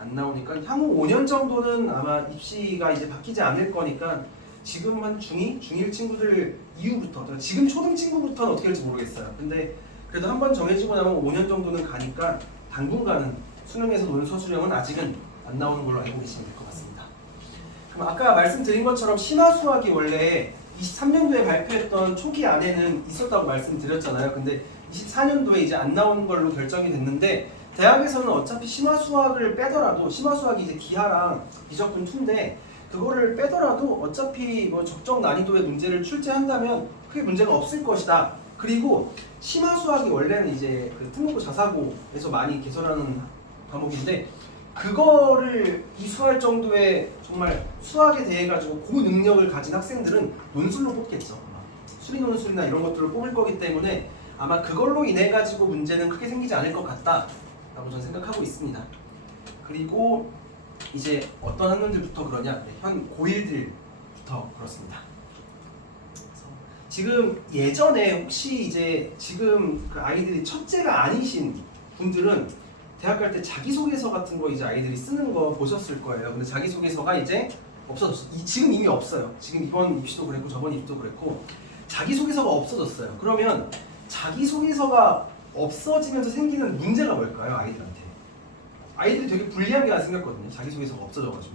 안 나오니까 향후 5년 정도는 아마 입시가 이제 바뀌지 않을 거니까 지금 한 중2, 중1 친구들 이후부터 지금 초등 친구부터는 어떻게 할지 모르겠어요. 근데 그래도 한번 정해지고 나면 5년 정도는 가니까 당분간은 수능에서 노는 서술형은 아직은 안 나오는 걸로 알고 계시면 될 것 같습니다. 그럼 아까 말씀드린 것처럼 심화수학이 원래 23년도에 발표했던 초기 안에는 있었다고 말씀드렸잖아요. 근데 24년도에 이제 안 나오는 걸로 결정이 됐는데 대학에서는 어차피 심화수학을 빼더라도 심화수학이 이제 기하랑 미적분 2인데 그거를 빼더라도 어차피 뭐 적정 난이도의 문제를 출제한다면 크게 문제가 없을 것이다. 그리고 심화수학이 원래는 이제 그 특목고 자사고에서 많이 개설하는 과목인데 그거를 이수할 정도의 정말 수학에 대해 가지고 고능력을 가진 학생들은 논술로 뽑겠죠. 수리논술이나 이런 것들을 뽑을 거기 때문에 아마 그걸로 인해 가지고 문제는 크게 생기지 않을 것 같다라고 저는 생각하고 있습니다. 그리고 이제 어떤 학년들부터 그러냐? 현 고1들부터 그렇습니다. 지금 예전에 혹시 이제 지금 그 아이들이 첫째가 아니신 분들은 대학 갈 때 자기소개서 같은 거 이제 아이들이 쓰는 거 보셨을 거예요. 근데 자기소개서가 이제 없어졌어요. 지금 이미 없어요. 지금 이번 입시도 그랬고 저번 입시도 그랬고 자기소개서가 없어졌어요. 그러면 자기소개서가 없어지면서 생기는 문제가 뭘까요? 아이들한테. 아이들이 되게 불리하게 생겼거든요. 자기소개서가 없어져가지고.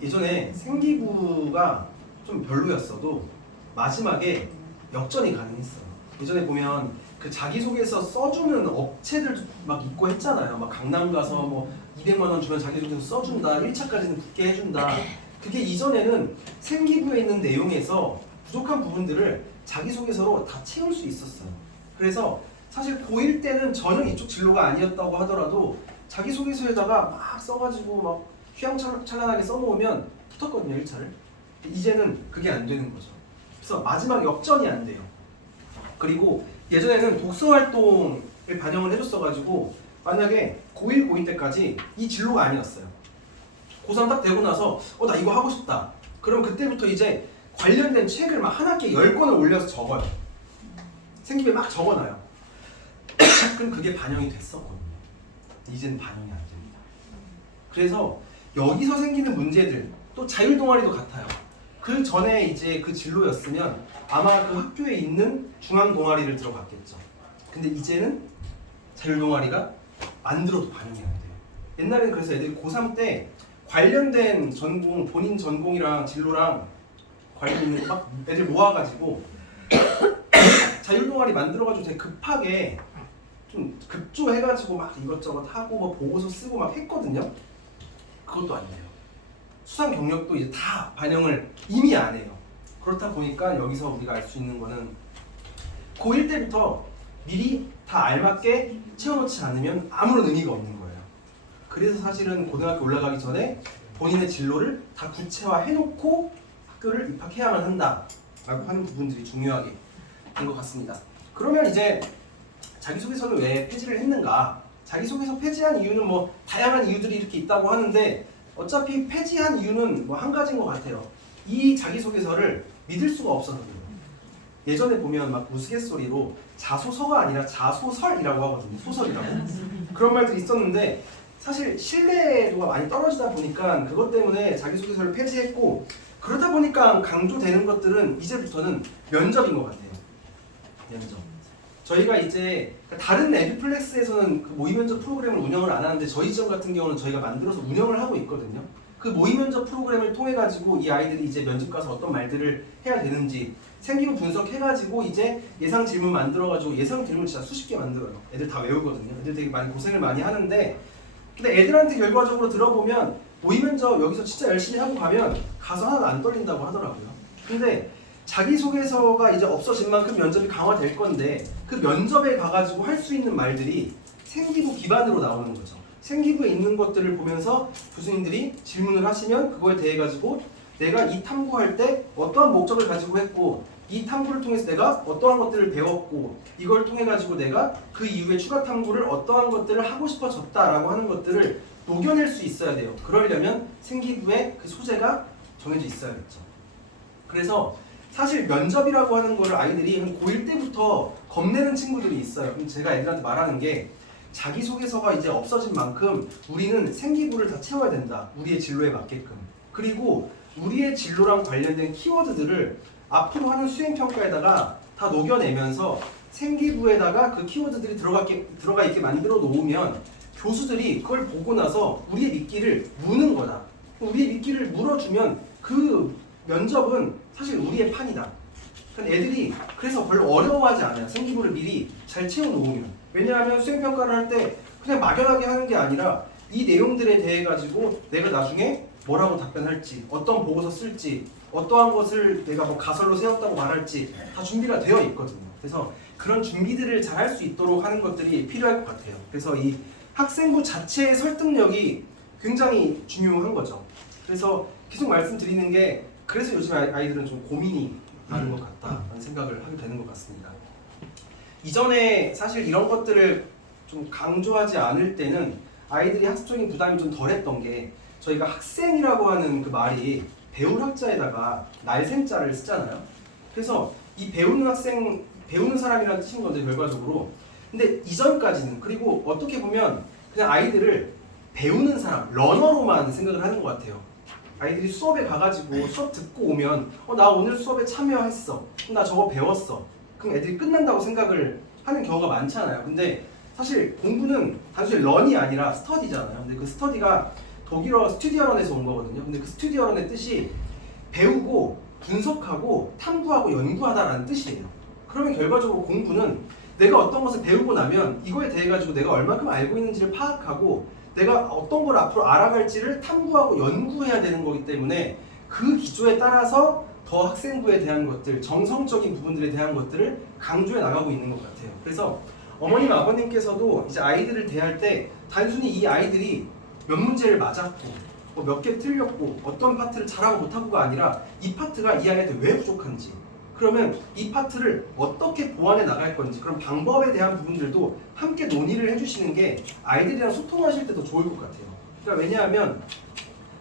예전에 생기부가 좀 별로였어도 마지막에 역전이 가능했어요. 예전에 보면 그 자기소개서 써주는 업체들도 막 있고 했잖아요. 막 강남 가서 뭐 200만 원 주면 자기소개서 써준다. 1차까지는 붙게 해준다. 그게 이전에는 생기부에 있는 내용에서 부족한 부분들을 자기소개서로 다 채울 수 있었어요. 그래서 사실 고1 때는 전혀 이쪽 진로가 아니었다고 하더라도 자기소개서에다가 막 써가지고 막 휘황찬란하게 써놓으면 붙었거든요, 1차를. 이제는 그게 안 되는 거죠. 그래서 마지막 역전이 안 돼요. 그리고 예전에는 독서활동을 반영을 해줬어가지고 만약에 고1, 고2 때까지 이 진로가 아니었어요. 고3 딱 되고 나서 나 이거 하고 싶다. 그럼 그때부터 이제 관련된 책을 막 한 학기에 10권을 올려서 적어요. 생기부에 막 적어놔요. 그럼 그게 반영이 됐었거든요. 이제는 반영이 안 됩니다. 그래서 여기서 생기는 문제들, 또 자율동아리도 같아요. 그 전에 이제 그 진로였으면 아마 그 학교에 있는 중앙동아리를 들어갔겠죠. 근데 이제는 자율동아리가 만들어도 반영이 안 돼요. 옛날에는 그래서 애들이 고3 때 관련된 전공, 본인 전공이랑 진로랑 관련 있는 거 막 애들 모아가지고 자율동아리 만들어가지고 되게 급하게 좀 급조해가지고 막 이것저것 하고 뭐 보고서 쓰고 막 했거든요. 그것도 안 돼요. 수상 경력도 이제 다 반영을 이미 안 해요. 그렇다 보니까 여기서 우리가 알 수 있는 거는 고1 때부터 미리 다 알맞게 채워놓지 않으면 아무런 의미가 없는 거예요. 그래서 사실은 고등학교 올라가기 전에 본인의 진로를 다 구체화해놓고 학교를 입학해야만 한다라고 하는 부분들이 중요하게 된 것 같습니다. 그러면 이제 자기소개서를 왜 폐지를 했는가? 자기소개서 폐지한 이유는 뭐 다양한 이유들이 이렇게 있다고 하는데 어차피 폐지한 이유는 뭐 한 가지인 것 같아요. 이 자기소개서를 믿을 수가 없어서 그래요. 예전에 보면 막 우스갯소리로 자소서가 아니라 자소설이라고 하거든요. 소설이라고. 그런 말들이 있었는데 사실 신뢰도가 많이 떨어지다 보니까 그것 때문에 자기소개서를 폐지했고, 그러다 보니까 강조되는 것들은 이제부터는 면접인 것 같아요. 면접. 저희가 이제 다른 에듀플렉스에서는 그 모의 면접 프로그램을 운영을 안 하는데 저희 지점 같은 경우는 저희가 만들어서 운영을 하고 있거든요. 그 모의 면접 프로그램을 통해 가지고 이 아이들이 이제 면접 가서 어떤 말들을 해야 되는지 생기부 분석해가지고 이제 예상 질문 만들어가지고 예상 질문 진짜 수십 개 만들어요. 애들 다 외우거든요. 애들 되게 많이 고생을 많이 하는데, 근데 애들한테 결과적으로 들어보면 모의 면접 여기서 진짜 열심히 하고 가면 가서 하나도 안 떨린다고 하더라고요. 근데 자기소개서가 이제 없어진 만큼 면접이 강화될 건데, 그 면접에 가가지고 할 수 있는 말들이 생기부 기반으로 나오는 거죠. 생기부에 있는 것들을 보면서 교수님들이 질문을 하시면 그거에 대해 가지고 내가 이 탐구할 때 어떠한 목적을 가지고 했고, 이 탐구를 통해서 내가 어떠한 것들을 배웠고, 이걸 통해 가지고 내가 그 이후에 추가 탐구를 어떠한 것들을 하고 싶어졌다라고 하는 것들을 녹여낼 수 있어야 돼요. 그러려면 생기부에 그 소재가 정해져 있어야겠죠. 그래서 사실 면접이라고 하는 거를 아이들이 한 고1 때부터 겁내는 친구들이 있어요. 그럼 제가 애들한테 말하는 게, 자기소개서가 이제 없어진 만큼 우리는 생기부를 다 채워야 된다. 우리의 진로에 맞게끔. 그리고 우리의 진로랑 관련된 키워드들을 앞으로 하는 수행평가에다가 다 녹여내면서 생기부에다가 그 키워드들이 들어가 있게 만들어 놓으면 교수들이 그걸 보고 나서 우리의 미끼를 무는 거다. 우리의 미끼를 물어주면 그 면접은 사실 우리의 판이다. 그러니까 애들이 그래서 별로 어려워하지 않아요. 생기부를 미리 잘 채워놓으면. 왜냐하면 수행평가를 할 때 그냥 막연하게 하는 게 아니라 이 내용들에 대해 가지고 내가 나중에 뭐라고 답변할지, 어떤 보고서 쓸지, 어떠한 것을 내가 뭐 가설로 세웠다고 말할지 다 준비가 되어 있거든요. 그래서 그런 준비들을 잘 할 수 있도록 하는 것들이 필요할 것 같아요. 그래서 이 학생부 자체의 설득력이 굉장히 중요한 거죠. 그래서 계속 말씀드리는 게, 그래서 요즘 아이들은 좀 고민이 많은 것 같다라는 생각을 하게 되는 것 같습니다. 이전에 사실 이런 것들을 좀 강조하지 않을 때는 아이들이 학습적인 부담이 좀 덜했던 게, 저희가 학생이라고 하는 그 말이 배울 학자에다가 날생자를 쓰잖아요. 그래서 이 배우는 학생, 배우는 사람이라는 뜻인 건데 결과적으로. 근데 이전까지는, 그리고 어떻게 보면 그냥 아이들을 배우는 사람, 러너로만 생각을 하는 것 같아요. 아이들이 수업에 가가지고 수업 듣고 오면 나 오늘 수업에 참여했어, 나 저거 배웠어, 그럼 애들이 끝난다고 생각을 하는 경우가 많잖아요. 근데 사실 공부는 단순히 런이 아니라 스터디잖아요. 근데 그 스터디가 독일어 스튜디어런에서 온 거거든요. 근데 그 스튜디어런의 뜻이 배우고 분석하고 탐구하고 연구하다라는 뜻이에요. 그러면 결과적으로 공부는 내가 어떤 것을 배우고 나면 이거에 대해 가지고 내가 얼마큼 알고 있는지를 파악하고 내가 어떤 걸 앞으로 알아갈지를 탐구하고 연구해야 되는 거기 때문에 그 기조에 따라서 더 학생부에 대한 것들, 정성적인 부분들에 대한 것들을 강조해 나가고 있는 것 같아요. 그래서 어머님, 아버님께서도 이제 아이들을 대할 때 단순히 이 아이들이 몇 문제를 맞았고 뭐 몇 개 틀렸고 어떤 파트를 잘하고 못하고가 아니라 이 파트가 이 아이한테 왜 부족한지, 그러면 이 파트를 어떻게 보완해 나갈 건지, 그런 방법에 대한 부분들도 함께 논의를 해주시는 게 아이들이랑 소통하실 때 더 좋을 것 같아요. 그러니까 왜냐하면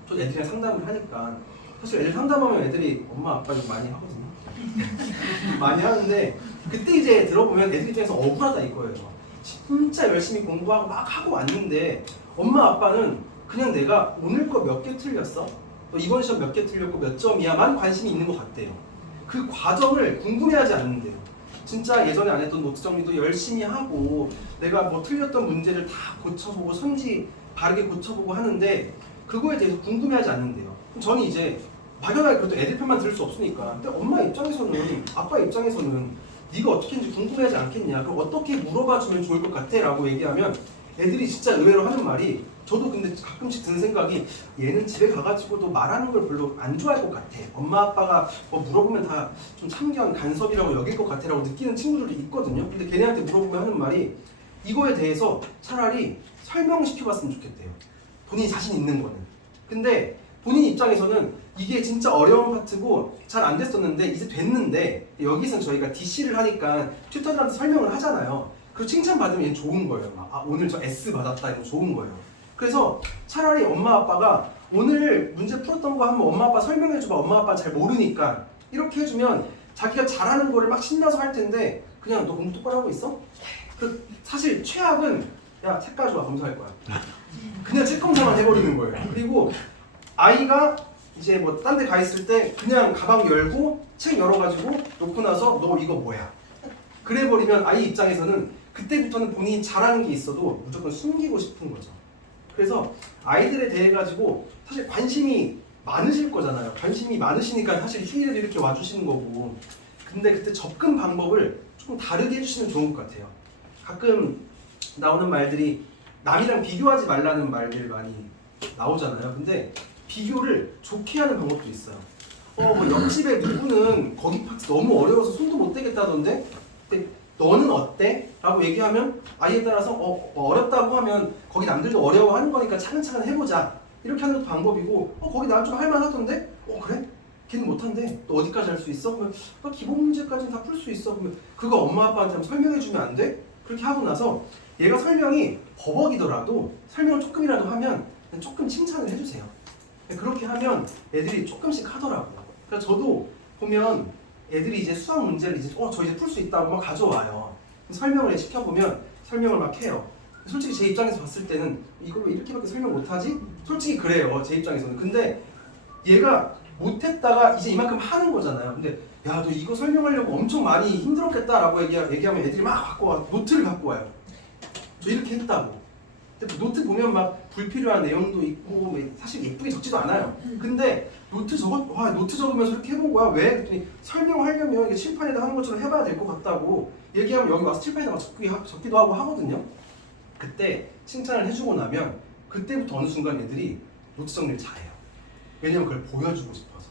저 애들이랑 상담을 하니까 사실 애들 상담하면 애들이 엄마 아빠 좀 많이 하거든요. 많이 하는데 그때 이제 들어보면 애들 입장에서 억울하다 이거예요. 진짜 열심히 공부하고 막 하고 왔는데 엄마 아빠는 그냥 내가 오늘 거 몇 개 틀렸어? 또 이번 시험 몇 개 틀렸고 몇 점이야만 관심이 있는 것 같대요. 그 과정을 궁금해하지 않는데요. 진짜 예전에 안 했던 노트 정리도 열심히 하고 내가 뭐 틀렸던 문제를 다 고쳐보고 선지 바르게 고쳐보고 하는데 그거에 대해서 궁금해하지 않는데요. 그럼 저는 이제 막연하게 그래도 애들 편만 들을 수 없으니까, 근데 엄마 입장에서는, 아빠 입장에서는 네가 어떻게 했는지 궁금해하지 않겠냐, 그럼 어떻게 물어봐주면 좋을 것 같아? 라고 얘기하면 애들이 진짜 의외로 하는 말이, 저도 근데 가끔씩 드는 생각이, 얘는 집에 가가지고도 말하는 걸 별로 안 좋아할 것 같아, 엄마 아빠가 뭐 물어보면 다 좀 참견, 간섭이라고 여길 것 같아 라고 느끼는 친구들도 있거든요. 근데 걔네한테 물어보면 하는 말이, 이거에 대해서 차라리 설명시켜봤으면 좋겠대요. 본인이 자신 있는 거는. 근데 본인 입장에서는 이게 진짜 어려운 파트고 잘 안 됐었는데 이제 됐는데, 여기서는 저희가 DC를 하니까 튜터들한테 설명을 하잖아요. 그리고 칭찬받으면 얘는 좋은 거예요. 아, 오늘 저 S 받았다, 이거 좋은 거예요. 그래서 차라리 엄마 아빠가 오늘 문제 풀었던 거 한번 엄마 아빠 설명해줘봐, 엄마 아빠 잘 모르니까, 이렇게 해주면 자기가 잘하는 거를 막 신나서 할 텐데 그냥 너 공부 똑바로 하고 있어? 그 사실 최악은 야 책 가져와, 검사할 거야. 그냥 찔끔사만 해버리는 거예요. 그리고 아이가 이제 뭐 딴 데 가 있을 때 그냥 가방 열고 책 열어가지고 놓고 나서 너 이거 뭐야? 그래버리면 아이 입장에서는 그때부터는 본인이 잘하는 게 있어도 무조건 숨기고 싶은 거죠. 그래서 아이들에 대해 가지고 사실 관심이 많으실 거잖아요. 관심이 많으시니까 사실 휴일에도 이렇게 와주시는 거고. 근데 그때 접근 방법을 조금 다르게 해주시면 좋은 것 같아요. 가끔 나오는 말들이 남이랑 비교하지 말라는 말들 많이 나오잖아요. 근데 비교를 좋게 하는 방법도 있어요. 뭐 옆집에 누구는 거기 파트 너무 어려워서 손도 못 대겠다던데 근데 너는 어때? 라고 얘기하면 아이에 따라서 어렵다고 하면 거기 남들도 어려워하는 거니까 차근차근 해보자 이렇게 하는 것도 방법이고 거기 난 좀 할만하던데? 그래? 걔는 못한대. 너 어디까지 할 수 있어? 그러면 기본 문제까지는 다 풀 수 있어. 그러면 그거 엄마 아빠한테 한번 설명해주면 안 돼? 그렇게 하고 나서 얘가 설명이 버벅이더라도 설명을 조금이라도 하면 조금 칭찬을 해주세요. 그렇게 하면 애들이 조금씩 하더라고요. 그러니까 저도 보면 애들이 이제 수학 문제를 이제 저 이제 풀 수 있다고 막 가져와요. 설명을 시켜보면 설명을 막 해요. 솔직히 제 입장에서 봤을 때는 이걸로 이렇게밖에 설명 못하지? 솔직히 그래요. 제 입장에서는. 근데 얘가 못했다가 이제 이만큼 하는 거잖아요. 근데 야, 너 이거 설명하려고 엄청 많이 힘들었겠다라고 얘기하면 애들이 막 갖고 와 노트를 갖고 와요. 저 이렇게 했다고. 근데 노트 보면 막 불필요한 내용도 있고 사실 예쁘게 적지도 않아요. 근데 노트 적으면서 이렇게 해본 거야. 왜? 그랬더니 설명하려면 이게 칠판에다 하는 것처럼 해봐야 될 것 같다고 얘기하면 여기 와서 칠판에다가 적기도 하고 하거든요. 그때 칭찬을 해주고 나면 그때부터 어느 순간 애들이 노트 정리를 잘해요. 왜냐면 그걸 보여주고 싶어서.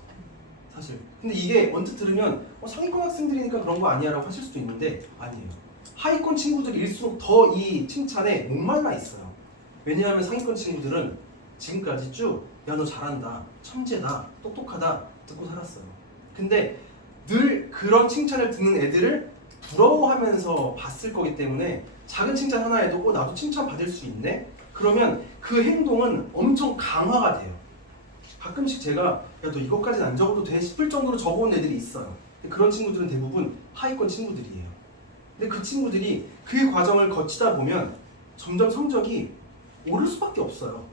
사실 근데 이게 언뜻 들으면 상위권 학생들이니까 그런 거 아니야 라고 하실 수도 있는데 아니에요. 하위권 친구들일수록 더 이 칭찬에 목말라 있어요. 왜냐하면 상위권 친구들은 지금까지 쭉 야, 너 잘한다, 천재다, 똑똑하다 듣고 살았어요. 근데 늘 그런 칭찬을 듣는 애들을 부러워하면서 봤을 거기 때문에 작은 칭찬 하나에도 나도 칭찬 받을 수 있네? 그러면 그 행동은 엄청 강화가 돼요. 가끔씩 제가 야, 너 이것까지는 안 적어도 돼 싶을 정도로 적어온 애들이 있어요. 근데 그런 친구들은 대부분 하위권 친구들이에요. 근데 그 친구들이 그 과정을 거치다 보면 점점 성적이 오를 수밖에 없어요.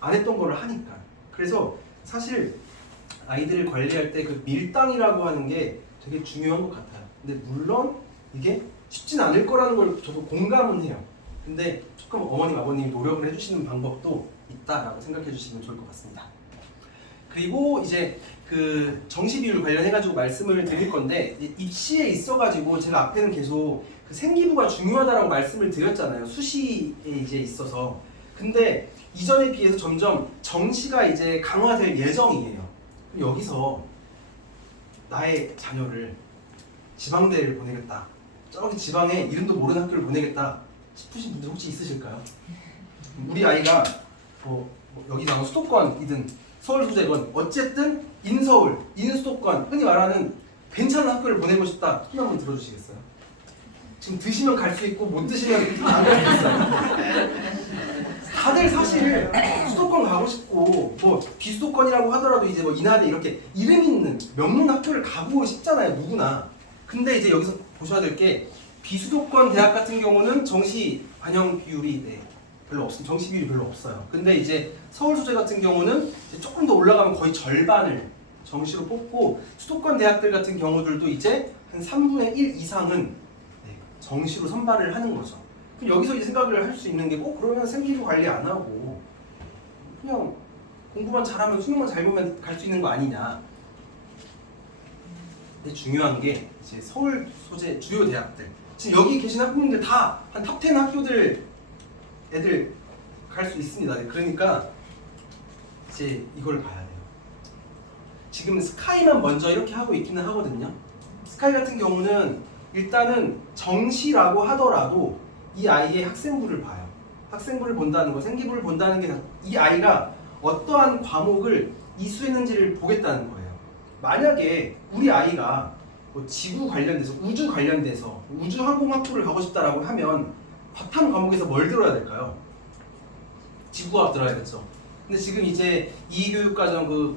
안 했던 거를 하니까. 그래서 사실 아이들을 관리할 때 그 밀당이라고 하는 게 되게 중요한 것 같아요. 근데 물론 이게 쉽진 않을 거라는 걸 저도 공감은 해요. 근데 조금 어머님, 아버님이 노력을 해주시는 방법도 있다라고 생각해 주시면 좋을 것 같습니다. 그리고 이제 그 정시 비율 관련해가지고 말씀을 드릴 건데 입시에 있어가지고 제가 앞에는 계속 그 생기부가 중요하다라고 말씀을 드렸잖아요. 수시에 이제 있어서. 근데 이전에 비해서 점점 정시가 이제 강화될 예정이에요. 여기서 나의 자녀를 지방대를 보내겠다, 저기 지방에 이름도 모르는 학교를 보내겠다 싶으신 분들 혹시 있으실까요? 우리 아이가 여기 나온 수도권이든 서울 소재건 어쨌든 인서울, 인수도권 흔히 말하는 괜찮은 학교를 보내고 싶다. 손 한번 들어주시겠어요? 지금 드시면 갈 수 있고 못 드시면 안 갈 수 있어요. 다들 사실 수도권 가고 싶고 비수도권이라고 하더라도 이제 인하대 이렇게 이름 있는 명문 학교를 가고 싶잖아요, 누구나. 근데 이제 여기서 보셔야 될 게 비수도권 대학 같은 경우는 정시 반영 비율이 별로 없습니다. 정시 비율이 별로 없어요. 근데 이제 서울 소재 같은 경우는 이제 조금 더 올라가면 거의 절반을 정시로 뽑고 수도권 대학들 같은 경우들도 이제 한 3분의 1 이상은 정시로 선발을 하는 거죠. 그럼 여기서 이제 생각을 할 수 있는 게 그러면 생기부 관리 안 하고 그냥 공부만 잘하면 수능만 잘 보면 갈 수 있는 거 아니냐. 근데 중요한 게 이제 서울 소재 주요 대학들, 지금 여기 계신 학부모님들 다 한 탑 10 학교들 애들 갈 수 있습니다. 그러니까 이제 이걸 봐야 돼요. 지금 스카이만 먼저 이렇게 하고 있기는 하거든요. 스카이 같은 경우는 일단은 정시라고 하더라도 이 아이의 학생부를 봐요. 학생부를 본다는 거, 생기부를 본다는 게 이 아이가 어떠한 과목을 이수했는지를 보겠다는 거예요. 만약에 우리 아이가 지구 관련돼서, 우주 관련돼서 우주항공학부를 가고 싶다라고 하면 바탕 과목에서 뭘 들어야 될까요? 지구과학 들어야겠죠. 근데 지금 이제 이교육과정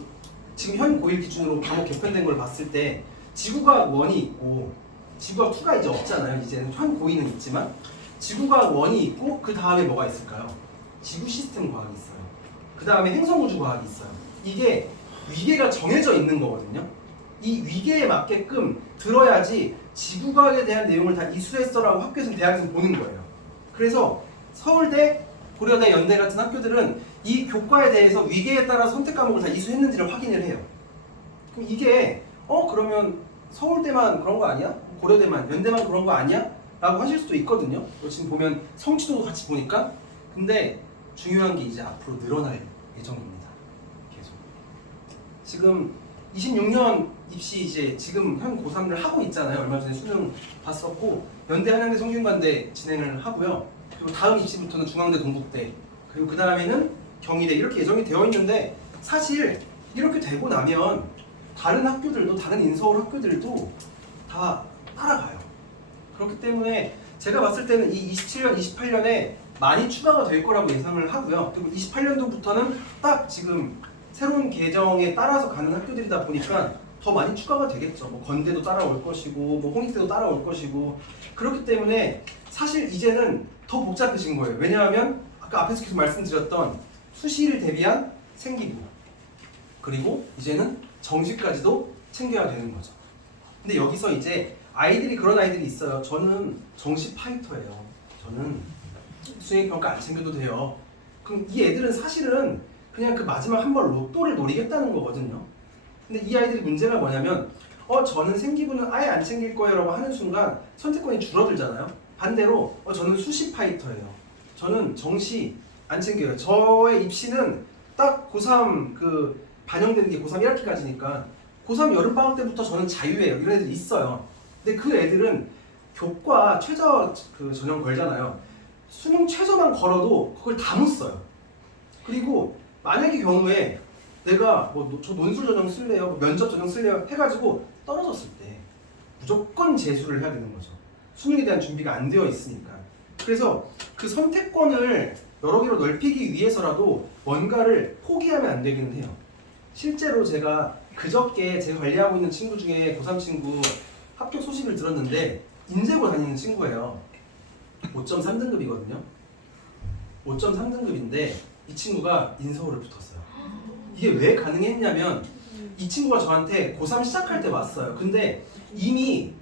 지금 현 고1 기준으로 과목 개편된 걸 봤을 때 지구과학 1이 있고 지구과학 2가 이제 없잖아요. 이제는 현 고2는 있지만 지구과학 1이 있고 그 다음에 뭐가 있을까요? 지구 시스템 과학이 있어요. 그 다음에 행성우주 과학이 있어요. 이게 위계가 정해져 있는 거거든요. 이 위계에 맞게끔 들어야지 지구과학에 대한 내용을 다 이수했어라고 학교에서 대학에서 보는 거예요. 그래서 서울대, 고려대, 연대 같은 학교들은 이 교과에 대해서 위계에 따라 선택 과목을 다 이수했는지를 확인을 해요. 그럼 이게 그러면 서울대만 그런 거 아니야? 고려대만, 연대만 그런 거 아니야? 라고 하실 수도 있거든요. 지금 보면 성취도도 같이 보니까. 근데 중요한 게 이제 앞으로 늘어날 예정입니다. 계속. 지금 26년 입시 이제 지금 현 고3들 하고 있잖아요. 얼마 전에 수능 봤었고 연대, 한양대, 성균관대 진행을 하고요. 그리고 다음 입시부터는 중앙대, 동국대, 그리고 그 다음에는 경희대 이렇게 예정이 되어 있는데 사실 이렇게 되고 나면 다른 학교들도 다른 인서울 학교들도 다 따라가요. 그렇기 때문에 제가 봤을 때는 이 27년, 28년에 많이 추가가 될 거라고 예상을 하고요. 그리고 28년도부터는 딱 지금 새로운 개정에 따라서 가는 학교들이다 보니까 더 많이 추가가 되겠죠. 뭐 건대도 따라올 것이고, 뭐 홍익대도 따라올 것이고. 그렇기 때문에 사실 이제는 더 복잡해진 거예요. 왜냐하면 아까 앞에서 계속 말씀드렸던 수시를 대비한 생기부, 그리고 이제는 정시까지도 챙겨야 되는 거죠. 근데 여기서 이제 아이들이 그런 아이들이 있어요. 저는 정시 파이터예요. 저는 수행평가 안 챙겨도 돼요. 그럼 이 애들은 사실은 그냥 그 마지막 한 번 로또를 노리겠다는 거거든요. 근데 이 아이들이 문제가 뭐냐면 저는 생기부는 아예 안 챙길 거예요 라고 하는 순간 선택권이 줄어들잖아요. 반대로 저는 수시 파이터예요. 저는 정시 안 챙겨요. 저의 입시는 딱 고3 그 반영되는 게 고3 1학기까지니까 고3 여름방학 때부터 저는 자유예요. 이런 애들이 있어요. 근데 그 애들은 교과 최저 그 전형 걸잖아요. 수능 최저만 걸어도 그걸 다 못 써요. 그리고 만약의 경우에 내가 저 논술 전형 쓸래요, 면접 전형 쓸래요 해가지고 떨어졌을 때 무조건 재수를 해야 되는 거죠. 수능에 대한 준비가 안 되어 있으니까. 그래서 그 선택권을 여러 개로 넓히기 위해서라도 뭔가를 포기하면 안 되기는 해요. 실제로 제가 그저께 제가 관리하고 있는 친구 중에 고3 친구 합격 소식을 들었는데 인재고 다니는 친구예요. 5.3등급이거든요. 5.3등급인데 이 친구가 인서울을 붙었어요. 이게 왜 가능했냐면 이 친구가 저한테 고3 시작할 때 왔어요. 근데 이미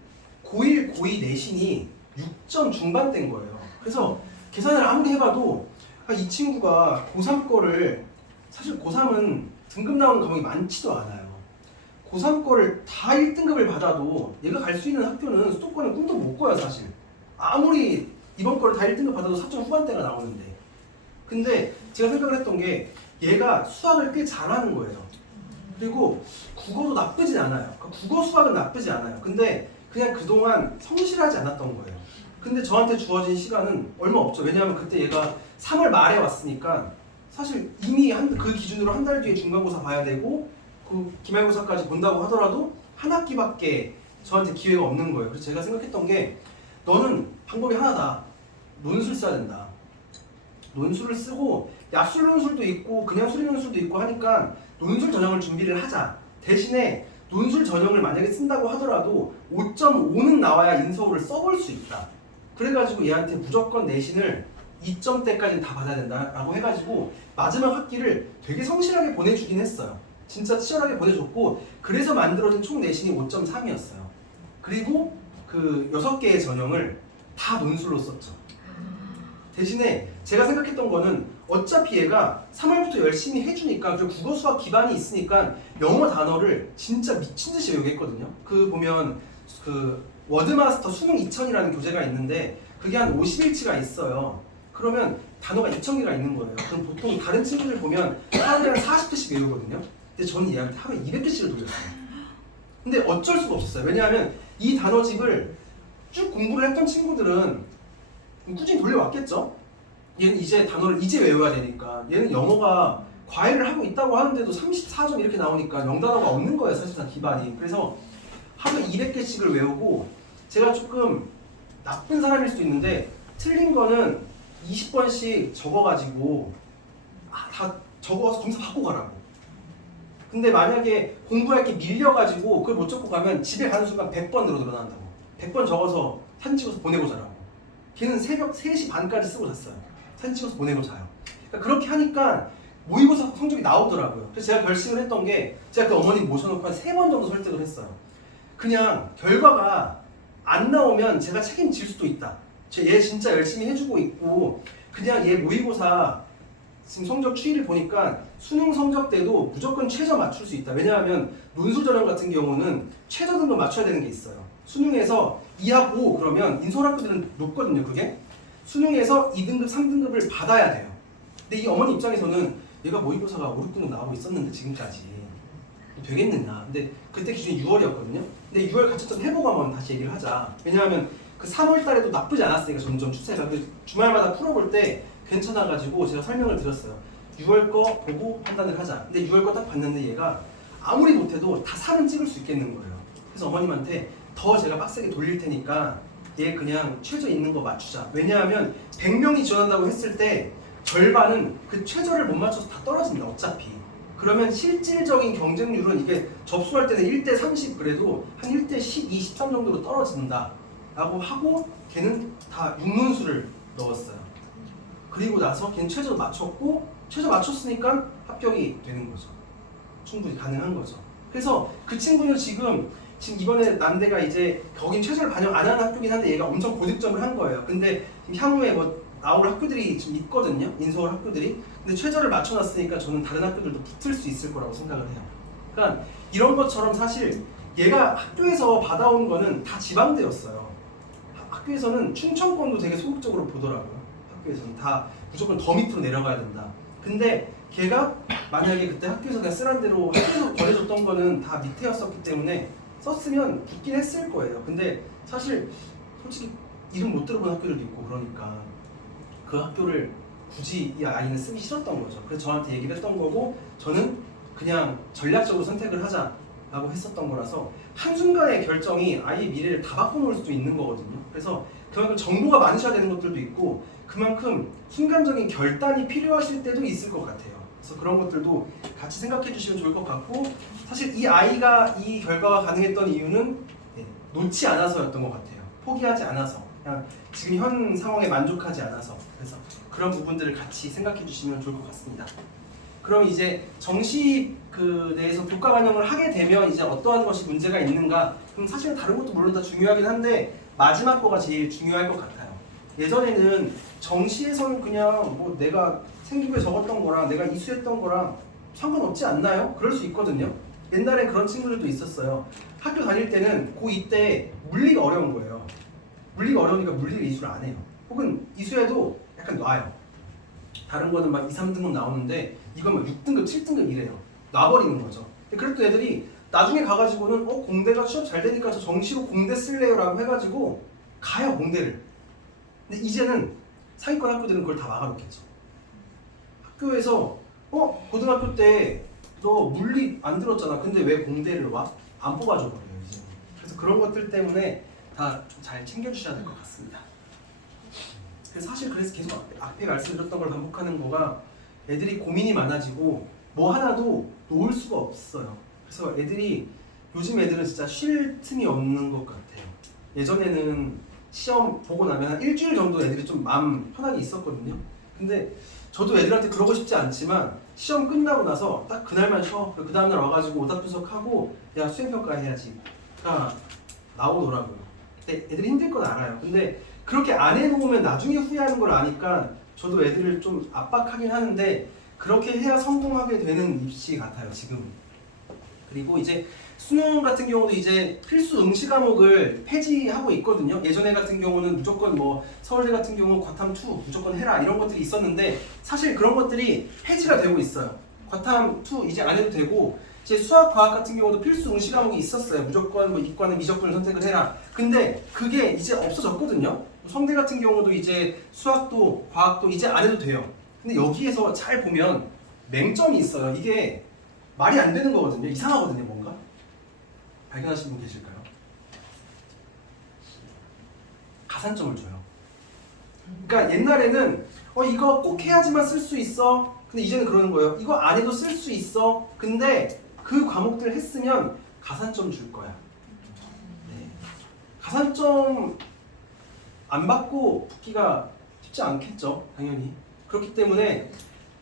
고1, 고2 내신이 6점 중반대인 거예요. 그래서 계산을 아무리 해봐도 이 친구가 고3 거를, 사실 고3은 등급 나오는 과목이 많지도 않아요. 고3 거를 다 1등급을 받아도 얘가 갈 수 있는 학교는 수도권은 꿈도 못 꿔요 사실. 아무리 이번 거를 다 1등급 받아도 4점 후반대가 나오는데. 근데 제가 생각을 했던 게 얘가 수학을 꽤 잘하는 거예요. 그리고 국어도 나쁘진 않아요. 그러니까 국어 수학은 나쁘지 않아요. 근데 그냥 그동안 성실하지 않았던 거예요. 근데 저한테 주어진 시간은 얼마 없죠. 왜냐하면 그때 얘가 3월 말에 왔으니까 사실 이미 그 기준으로 한 달 뒤에 중간고사 봐야 되고 그 기말고사까지 본다고 하더라도 한 학기밖에 저한테 기회가 없는 거예요. 그래서 제가 생각했던 게 너는 방법이 하나다. 논술 써야 된다. 논술을 쓰고 약술 논술도 있고 그냥 수리 논술도 있고 하니까 논술 전형을 준비를 하자. 대신에 논술 전형을 만약에 쓴다고 하더라도 5.5는 나와야 인서울을 써볼 수 있다. 그래가지고 얘한테 무조건 내신을 2점대까지는 다 받아야 된다라고 해가지고 마지막 학기를 되게 성실하게 보내주긴 했어요. 진짜 치열하게 보내줬고 그래서 만들어진 총 내신이 5.3이었어요. 그리고 그 6개의 전형을 다 논술로 썼죠. 대신에 제가 생각했던 거는 어차피 얘가 3월부터 열심히 해주니까 그리고 국어 수학 기반이 있으니까 영어 단어를 진짜 미친 듯이 외우겠거든요. 그 보면 그 워드마스터 수능 2000이라는 교재가 있는데 그게 한 50일치가 있어요. 그러면 단어가 2000개가 있는 거예요. 그럼 보통 다른 친구들 보면 하루에 한 40개씩 외우거든요. 근데 저는 얘한테 하루에 200개씩을 돌렸어요. 근데 어쩔 수가 없었어요. 왜냐하면 이 단어집을 쭉 공부를 했던 친구들은 꾸준히 돌려왔겠죠? 얘는 이제 단어를 이제 외워야 되니까. 얘는 영어가 과외를 하고 있다고 하는데도 34점 이렇게 나오니까 영단어가 없는 거예요. 사실상 기반이. 그래서 하루에 200개씩을 외우고 제가 조금 나쁜 사람일 수도 있는데 틀린 거는 20번씩 적어가지고 다 적어서 검사 받고 가라고. 근데 만약에 공부할 게 밀려가지고 그걸 못 적고 가면 집에 가는 순간 100번 늘어난다고. 100번 적어서 사진 찍어서 보내고 자라고. 걔는 새벽 3시 반까지 쓰고 잤어요. 사진 찍어서 보내고 자요. 그러니까 그렇게 하니까 모의고사 성적이 나오더라고요. 그래서 제가 결심을 했던 게 제가 그 어머님 모셔놓고 한 3번 정도 설득을 했어요. 그냥 결과가 안 나오면 제가 책임질 수도 있다. 얘 진짜 열심히 해주고 있고 그냥 얘 모의고사 지금 성적 추이를 보니까 수능 성적 때도 무조건 최저 맞출 수 있다. 왜냐하면 논술 전형 같은 경우는 최저 등급 맞춰야 되는 게 있어요. 수능에서 2하고 5 그러면 인서울학교들은 높거든요. 그게 수능에서 2등급, 3등급을 받아야 돼요. 근데 이 어머니 입장에서는 얘가 모의고사가 5, 6등급 나오고 있었는데 지금까지 되겠느냐. 근데 그때 기준이 6월이었거든요. 근데 6월 가채점 해보고 한번 다시 얘기를 하자. 왜냐하면 그 3월 달에도 나쁘지 않았으니까 점점 추세가. 주말마다 풀어볼 때 괜찮아가지고 제가 설명을 드렸어요. 6월 거 보고 판단을 하자. 근데 6월 거 딱 봤는데 얘가 아무리 못해도 다 3은 찍을 수 있겠는 거예요. 그래서 어머님한테 더 제가 빡세게 돌릴 테니까 얘 그냥 최저 있는 거 맞추자. 왜냐하면 100명이 지원한다고 했을 때 절반은 그 최저를 못 맞춰서 다 떨어진다 어차피. 그러면 실질적인 경쟁률은 이게 접수할 때는 1대 30 그래도 한 1대 12, 13 정도로 떨어진다 라고 하고 걔는 다 6문수를 넣었어요. 그리고 나서 걔는 최저 맞췄고 최저 맞췄으니까 합격이 되는 거죠. 충분히 가능한 거죠. 그래서 그 친구는 지금 이번에 난데가 이제 거긴 최저를 반영 안 하는 학교긴 한데 얘가 엄청 고득점을 한 거예요. 근데 향후에 뭐 나올 학교들이 좀 있거든요. 인서울 학교들이. 근데 최저를 맞춰놨으니까 저는 다른 학교들도 붙을 수 있을 거라고 생각을 해요. 그러니까 이런 것처럼 사실 얘가 학교에서 받아온 거는 다 지방대였어요. 학교에서는 충청권도 되게 소극적으로 보더라고요. 학교에서는 다 무조건 더 밑으로 내려가야 된다. 근데 걔가 만약에 그때 학교에서 그냥 쓰란 대로 학교에서 버려줬던 거는 다 밑에였었기 때문에 썼으면 붙긴 했을 거예요. 근데 사실 솔직히 이름 못 들어본 학교들도 있고 그러니까 그 학교를 굳이 이 아이는 쓰기 싫었던 거죠. 그래서 저한테 얘기를 했던 거고 저는 그냥 전략적으로 선택을 하자라고 했었던 거라서 한순간의 결정이 아이의 미래를 다 바꿔놓을 수도 있는 거거든요. 그래서 그만큼 정보가 많으셔야 되는 것들도 있고 그만큼 순간적인 결단이 필요하실 때도 있을 것 같아요. 그래서 그런 것들도 같이 생각해 주시면 좋을 것 같고 사실 이 아이가 이 결과가 가능했던 이유는 놓지 않아서였던 것 같아요. 포기하지 않아서 그냥 지금 현 상황에 만족하지 않아서 그래서 그런 부분들을 같이 생각해 주시면 좋을 것 같습니다. 그럼 이제 정시 내에서 교과 반영을 하게 되면 이제 어떠한 것이 문제가 있는가? 그럼 사실은 다른 것도 물론 다 중요하긴 한데 마지막 거가 제일 중요할 것 같아요. 예전에는 정시에서는 그냥 뭐 내가 생기부에 적었던 거랑 내가 이수했던 거랑 상관없지 않나요? 그럴 수 있거든요. 옛날엔 그런 친구들도 있었어요. 학교 다닐 때는 고2 때 물리가 어려운 거예요. 물리가 어려우니까 물리를 이수를 안 해요. 혹은 이수해도 약간 놔요. 다른 거는 막 2, 3등급 나오는데 이건 막 6등급, 7등급 이래요. 놔버리는 거죠. 그랬던 애들이 나중에 가가지고는 공대가 취업 잘 되니까 저 정시로 공대 쓸래요 라고 해가지고 가요 공대를. 근데 이제는 상위권 학교들은 그걸 다 막아놓겠죠. 학교에서 고등학교 때 너 물리 안 들었잖아. 근데 왜 공대를 와? 안 뽑아줘 버려요 이제. 그래서 그런 것들 때문에 다 좀 잘 챙겨주셔야 될 것 같습니다. 그래서 사실 계속 앞에 말씀드렸던 걸 반복하는 거가 애들이 고민이 많아지고 뭐 하나도 놓을 수가 없어요. 그래서 요즘 애들은 진짜 쉴 틈이 없는 것 같아요. 예전에는 시험 보고 나면 한 일주일 정도 애들이 좀 마음 편하게 있었거든요. 근데 저도 애들한테 그러고 싶지 않지만 시험 끝나고 나서 딱 그날만 쉬어. 그 다음날 와가지고 오답 분석하고 야 수행평가 해야지가 나오더라고요. 근데 애들이 힘들 건 알아요. 근데 그렇게 안 해놓으면 나중에 후회하는 걸 아니까 저도 애들을 좀 압박하긴 하는데 그렇게 해야 성공하게 되는 입시 같아요 지금. 그리고 이제 수능 같은 경우도 이제 필수 응시 과목을 폐지하고 있거든요. 예전에 같은 경우는 무조건 뭐 서울대 같은 경우 과탐2 무조건 해라 이런 것들이 있었는데 사실 그런 것들이 폐지가 되고 있어요. 과탐2 이제 안 해도 되고 이제 수학, 과학 같은 경우도 필수 응시 과목이 있었어요. 무조건 뭐 이과는 미적분을 선택을 해라. 근데 그게 이제 없어졌거든요. 성대 같은 경우도 이제 수학도 과학도 이제 안 해도 돼요. 근데 여기에서 잘 보면 맹점이 있어요. 이게 말이 안 되는 거거든요. 이상하거든요, 뭔가. 발견하신 분 계실까요? 가산점을 줘요. 그러니까 옛날에는 이거 꼭 해야지만 쓸 수 있어. 근데 이제는 그러는 거예요. 이거 안 해도 쓸 수 있어. 근데 그 과목들 했으면 가산점 줄 거야. 네. 가산점 안 받고 붙기가 쉽지 않겠죠, 당연히. 그렇기 때문에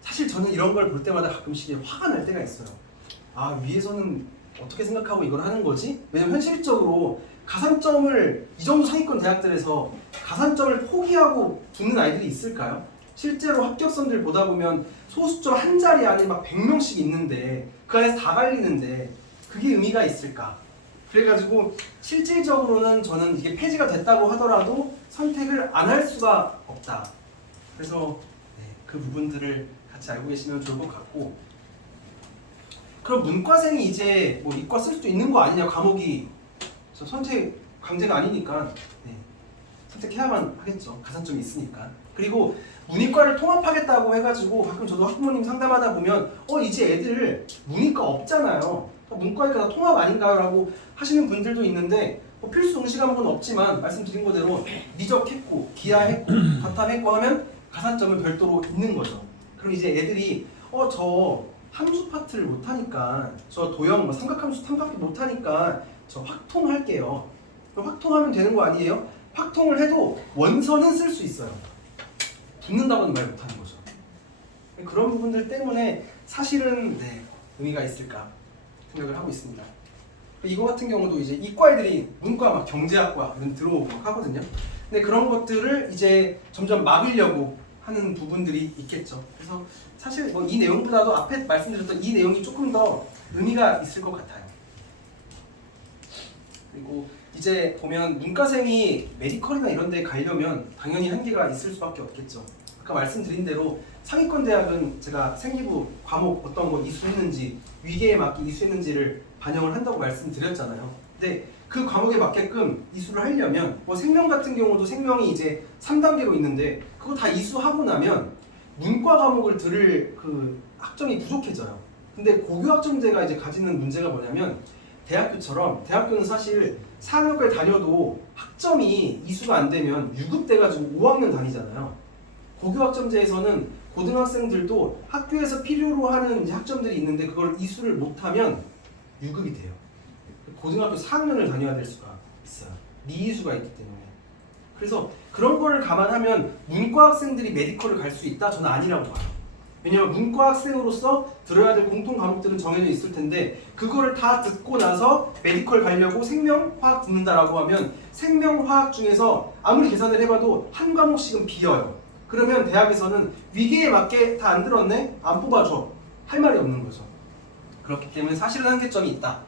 사실 저는 이런 걸 볼 때마다 가끔씩 화가 날 때가 있어요. 아, 위에서는 어떻게 생각하고 이걸 하는 거지? 왜냐면 현실적으로 가산점을 이 정도 상위권 대학들에서 가산점을 포기하고 붙는 아이들이 있을까요? 실제로 합격선들 보다 보면 소수점 한 자리 안에 막 100명씩 있는데 그 안에서 다 갈리는데 그게 의미가 있을까? 그래가지고 실질적으로는 저는 이게 폐지가 됐다고 하더라도 선택을 안 할 수가 없다. 그래서 그 부분들을 같이 알고 계시면 좋을 것 같고, 그럼 문과생이 이제 뭐 이과 쓸 수도 있는 거 아니냐, 과목이 저 선택 강제가 아니니까 선택해야만 하겠죠. 가산점이 있으니까. 그리고 문이과를 통합하겠다고 해가지고 가끔 저도 학부모님 상담하다 보면 이제 애들 문이과 없잖아요. 문과니까 다 통합 아닌가요? 라고 하시는 분들도 있는데 필수 응시 과목은 없지만 말씀드린 거대로 미적했고 기하했고 과탐했고 하면 가산점은 별도로 있는 거죠. 그럼 이제 애들이 저 함수 파트를 못하니까 저 도형 삼각함수 삼각비 못하니까 저 확통할게요. 그럼 확통하면 되는 거 아니에요? 확통을 해도 원선은 쓸 수 있어요. 붙는다고는 말 못하는 거죠. 그런 부분들 때문에 사실은 의미가 있을까 생각을 하고 있습니다. 이거 같은 경우도 이제 이과 애들이 문과 막 경제학과 이런 들어오고 막 하거든요. 근데 그런 것들을 이제 점점 막으려고 하는 부분들이 있겠죠. 그래서 사실 뭐 이 내용보다도 앞에 말씀드렸던 이 내용이 조금 더 의미가 있을 것 같아요. 그리고 이제 보면 문과생이 메디컬이나 이런 데 가려면 당연히 한계가 있을 수밖에 없겠죠. 아까 말씀드린 대로 상위권 대학은 제가 생기부 과목 어떤 거 이수했는지 위계에 맞게 이수했는지를 반영을 한다고 말씀드렸잖아요. 근데 그 과목에 맞게끔 이수를 하려면 뭐 생명 같은 경우도 생명이 이제 3단계로 있는데 그거 다 이수하고 나면 문과 과목을 들을 그 학점이 부족해져요. 근데 고교 학점제가 이제 가지는 문제가 뭐냐면 대학교처럼 대학교는 사실 4학년까지 다녀도 학점이 이수가 안 되면 유급돼가지고 5학년 다니잖아요. 고교 학점제에서는 고등학생들도 학교에서 필요로 하는 이제 학점들이 있는데 그걸 이수를 못하면 유급이 돼요. 고등학교 4학년을 다녀야 될 수가 있어요. 미이수가 있기 때문에. 그래서 그런 거를 감안하면 문과 학생들이 메디컬을 갈 수 있다? 저는 아니라고 봐요. 왜냐면 문과 학생으로서 들어야 될 공통 과목들은 정해져 있을 텐데 그거를 다 듣고 나서 메디컬 가려고 생명화학 듣는다라고 하면 생명화학 중에서 아무리 계산을 해봐도 한 과목씩은 비어요. 그러면 대학에서는 위계에 맞게 다 안 들었네? 안 뽑아줘. 할 말이 없는 거죠. 그렇기 때문에 사실은 한계점이 있다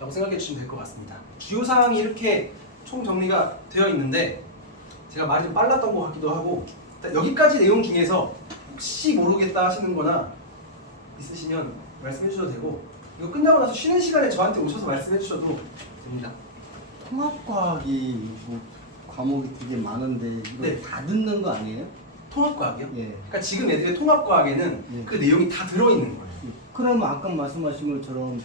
라고 생각해 주시면 될 것 같습니다. 주요 사항이 이렇게 총 정리가 되어 있는데 제가 말이 좀 빨랐던 것 같기도 하고 일단 여기까지 내용 중에서 혹시 모르겠다 하시는 거나 있으시면 말씀해 주셔도 되고 이거 끝나고 나서 쉬는 시간에 저한테 오셔서 말씀해 주셔도 됩니다. 통합과학이 뭐 과목이 되게 많은데 이거 다 듣는 거 아니에요? 통합과학이요? 예. 그러니까 지금 애들의 통합과학에는 그 내용이 다 들어있는 거예요. 그러면 아까 말씀하신 것처럼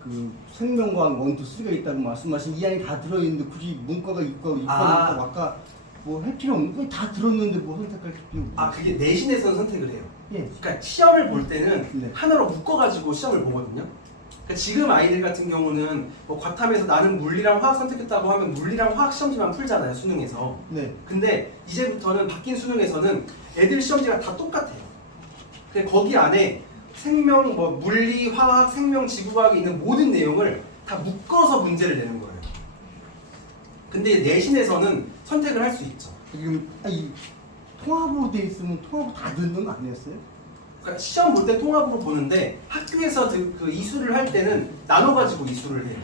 그 생명과학 1, 2, 3가 있다고 말씀하신 이 안에 다 들어있는데 굳이 문과가 이과가 아까 뭐 할 필요 없는 거 다 들었는데 뭐 선택할 필요 없는 그게 내신에서는 선택을 해요. 예. 그러니까 시험을 볼 때는 하나로 묶어가지고 시험을 보거든요. 그러니까 지금 아이들 같은 경우는 뭐 과탐에서 나는 물리랑 화학 선택했다고 하면 물리랑 화학 시험지만 풀잖아요, 수능에서. 네. 근데 이제부터는 바뀐 수능에서는 애들 시험지가 다 똑같아요. 근데 거기 안에 생명, 뭐 물리, 화학, 생명, 지구과학에 있는 모든 내용을 다 묶어서 문제를 내는 거예요. 근데 내신에서는 선택을 할 수 있죠. 지금 이 통합으로 돼 있으면 통합 다 듣는 거 아니었어요? 그러니까 시험 볼 때 통합으로 보는데 학교에서 그 이수를 할 때는 나눠가지고 이수를 해요.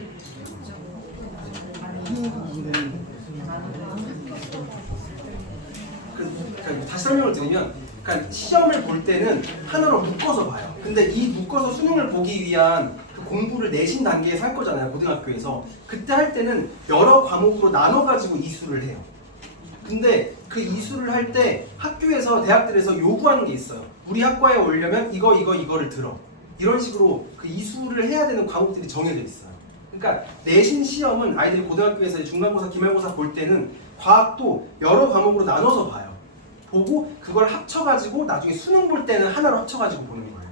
그러니까 다시 설명을 드리면 그러니까 시험을 볼 때는 하나로 묶어서 봐요. 근데 이 묶어서 수능을 보기 위한 그 공부를 내신 단계에서 할 거잖아요, 고등학교에서. 그때 할 때는 여러 과목으로 나눠가지고 이수를 해요. 근데 그 이수를 할 때 학교에서 대학들에서 요구하는 게 있어요. 우리 학과에 오려면 이거를 들어. 이런 식으로 그 이수를 해야 되는 과목들이 정해져 있어요. 그러니까 내신 시험은 아이들이 고등학교에서 중간고사, 기말고사 볼 때는 과학도 여러 과목으로 나눠서 봐요. 보고 그걸 합쳐가지고 나중에 수능 볼 때는 하나로 합쳐가지고 보는 거예요.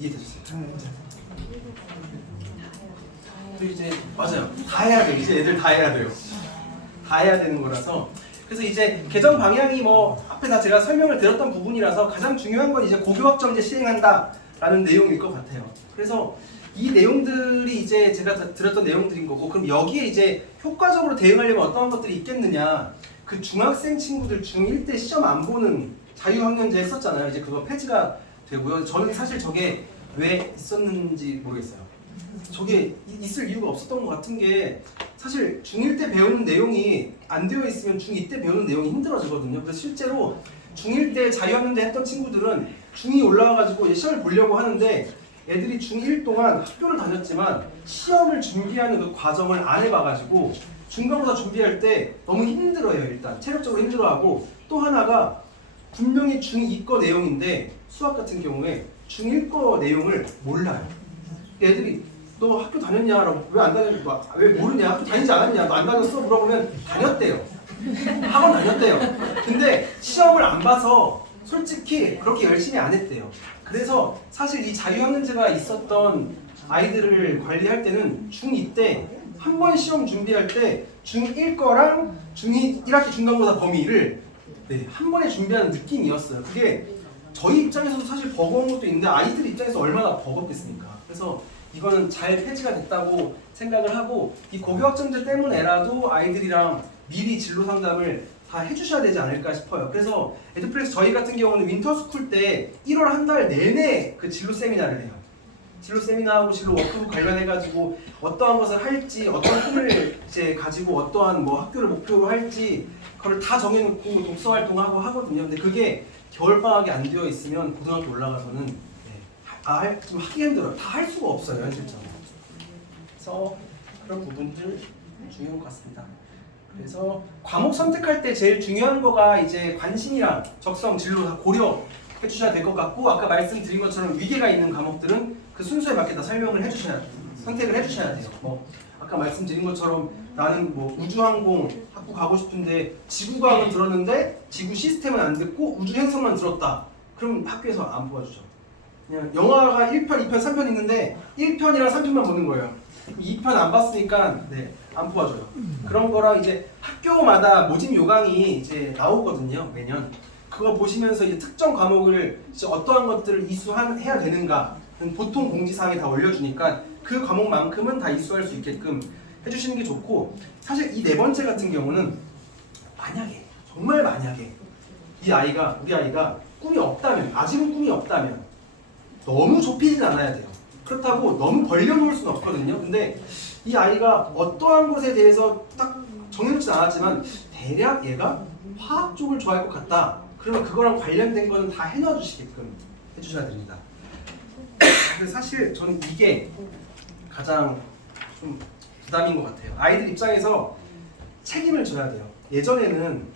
이해되셨어요? 그리고 이제 맞아요. 다 해야 돼요. 이제 애들 다 해야 돼요. 다 해야 되는 거라서 그래서 이제 개정 방향이 뭐 앞에 다 제가 설명을 드렸던 부분이라서 가장 중요한 건 이제 고교학점제 시행한다라는 내용일 것 같아요. 그래서 이 내용들이 이제 제가 드렸던 내용들인 거고, 그럼 여기에 이제 효과적으로 대응하려면 어떤 것들이 있겠느냐? 그 중학생 친구들 중1 때 시험 안 보는 자유학년제 했었잖아요. 이제 그거 폐지가 되고요. 저는 사실 저게 왜 있었는지 모르겠어요. 저게 있을 이유가 없었던 것 같은 게, 사실 중1 때 배우는 내용이 안 되어 있으면 중2 때 배우는 내용이 힘들어지거든요. 그래서 실제로 중1 때 자유학년제 했던 친구들은 중2 올라와가지고 이제 시험을 보려고 하는데, 애들이 중1 동안 학교를 다녔지만 시험을 준비하는 그 과정을 안 해봐가지고 중간고사 준비할 때 너무 힘들어요. 일단 체력적으로 힘들어하고, 또 하나가 분명히 중2 거 내용인데 수학 같은 경우에 중1 거 내용을 몰라요. 애들이 너 학교 다녔냐라고, 왜 안 다녔냐, 왜 모르냐, 학교 다니지 않았냐, 너 안 다녔어? 물어보면 다녔대요. 학원 다녔대요. 근데 시험을 안 봐서 솔직히 그렇게 열심히 안 했대요. 그래서 사실 이 자유학년제가 있었던 아이들을 관리할 때는 중2 때 한 번 시험 준비할 때 중1 거랑 중2 1학기 중간고사 범위를 한 번에 준비하는 느낌이었어요. 그게 저희 입장에서도 사실 버거운 것도 있는데 아이들 입장에서 얼마나 버겁겠습니까? 그래서 이거는 잘 폐지가 됐다고 생각을 하고, 이 고교학점제 때문에라도 아이들이랑 미리 진로 상담을 다 해주셔야 되지 않을까 싶어요. 그래서 에듀플렉스 저희 같은 경우는 윈터스쿨 때 1월 한 달 내내 그 진로 세미나를 해요. 진로 세미나하고 진로 워크북 관련해가지고 어떠한 것을 할지, 어떤 꿈을 이제 가지고 어떠한 뭐 학교를 목표로 할지 그걸 다 정해놓고 독서 활동하고 하거든요. 근데 그게 겨울방학이 안 되어 있으면 고등학교 올라가서는 좀 하기 힘들어요. 다 할 수가 없어요, 현실적으로. 그래서 그런 부분들 중요한 것 같습니다. 그래서 과목 선택할 때 제일 중요한 거가 이제 관심이랑 적성, 진로 다 고려해 주셔야 될 것 같고, 아까 말씀드린 것처럼 위계가 있는 과목들은 그 순서에 맞게 다 설명을 해주셔야 돼요. 선택을 해주셔야 돼요. 뭐 아까 말씀드린 것처럼 나는 뭐 우주항공 학부 가고 싶은데 지구과학은 들었는데 지구 시스템은 안 듣고 우주 행성만 들었다. 그럼 학교에서 안 뽑아주죠. 그냥 영화가 1편, 2편, 3편 있는데 1편이랑 3편만 보는 거예요. 2편 안 봤으니까 안 뽑아줘요. 그런 거랑 이제 학교마다 모집 요강이 이제 나오거든요, 매년. 그거 보시면서 이제 특정 과목을 이제 어떠한 것들을 이수해야 되는가 보통 공지사항에 다 올려주니까 그 과목만큼은 다 이수할 수 있게끔 해주시는 게 좋고, 사실 이 네 번째 같은 경우는 만약에, 정말 만약에 우리 아이가 꿈이 없다면, 아직은 꿈이 없다면 너무 좁히진 않아야 돼요. 그렇다고 너무 벌려놓을 수는 없거든요. 근데 이 아이가 어떠한 것에 대해서 딱 정해놓진 않았지만 대략 얘가 화학 쪽을 좋아할 것 같다. 그러면 그거랑 관련된 거는 다 해놔 주시게끔 해주셔야 됩니다. 근데 사실 저는 이게 가장 좀 부담인 것 같아요. 아이들 입장에서 책임을 져야 돼요. 예전에는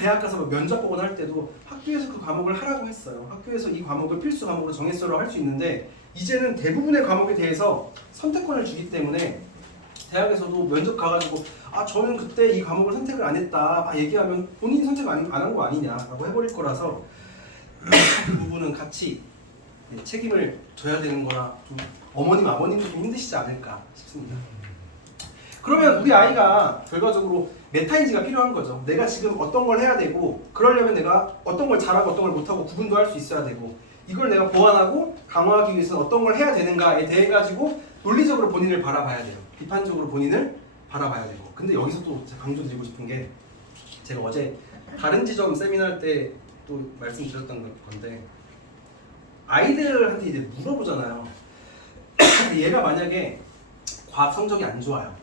대학 가서 뭐 면접 보거나 할 때도 학교에서 그 과목을 하라고 했어요. 학교에서 이 과목을 필수 과목으로 정했어로 할 수 있는데, 이제는 대부분의 과목에 대해서 선택권을 주기 때문에 대학에서도 면접 가가지고 저는 그때 이 과목을 선택을 안 했다 얘기하면 본인이 선택 안 한 거 아니냐라고 해버릴 거라서 그 부분은 같이 책임을 져야 되는 거라 좀 어머님, 아버님도 좀 힘드시지 않을까 싶습니다. 그러면 우리 아이가 결과적으로 메타인지가 필요한 거죠. 내가 지금 어떤 걸 해야 되고, 그러려면 내가 어떤 걸 잘하고 어떤 걸 못하고 구분도 할 수 있어야 되고, 이걸 내가 보완하고 강화하기 위해서는 어떤 걸 해야 되는가에 대해 가지고 논리적으로 본인을 바라봐야 돼요. 비판적으로 본인을 바라봐야 되고. 근데 여기서 또 강조드리고 싶은 게, 제가 어제 다른 지점 세미나 할 때 또 말씀드렸던 건데, 아이들한테 이제 물어보잖아요. 얘가 만약에 과학 성적이 안 좋아요.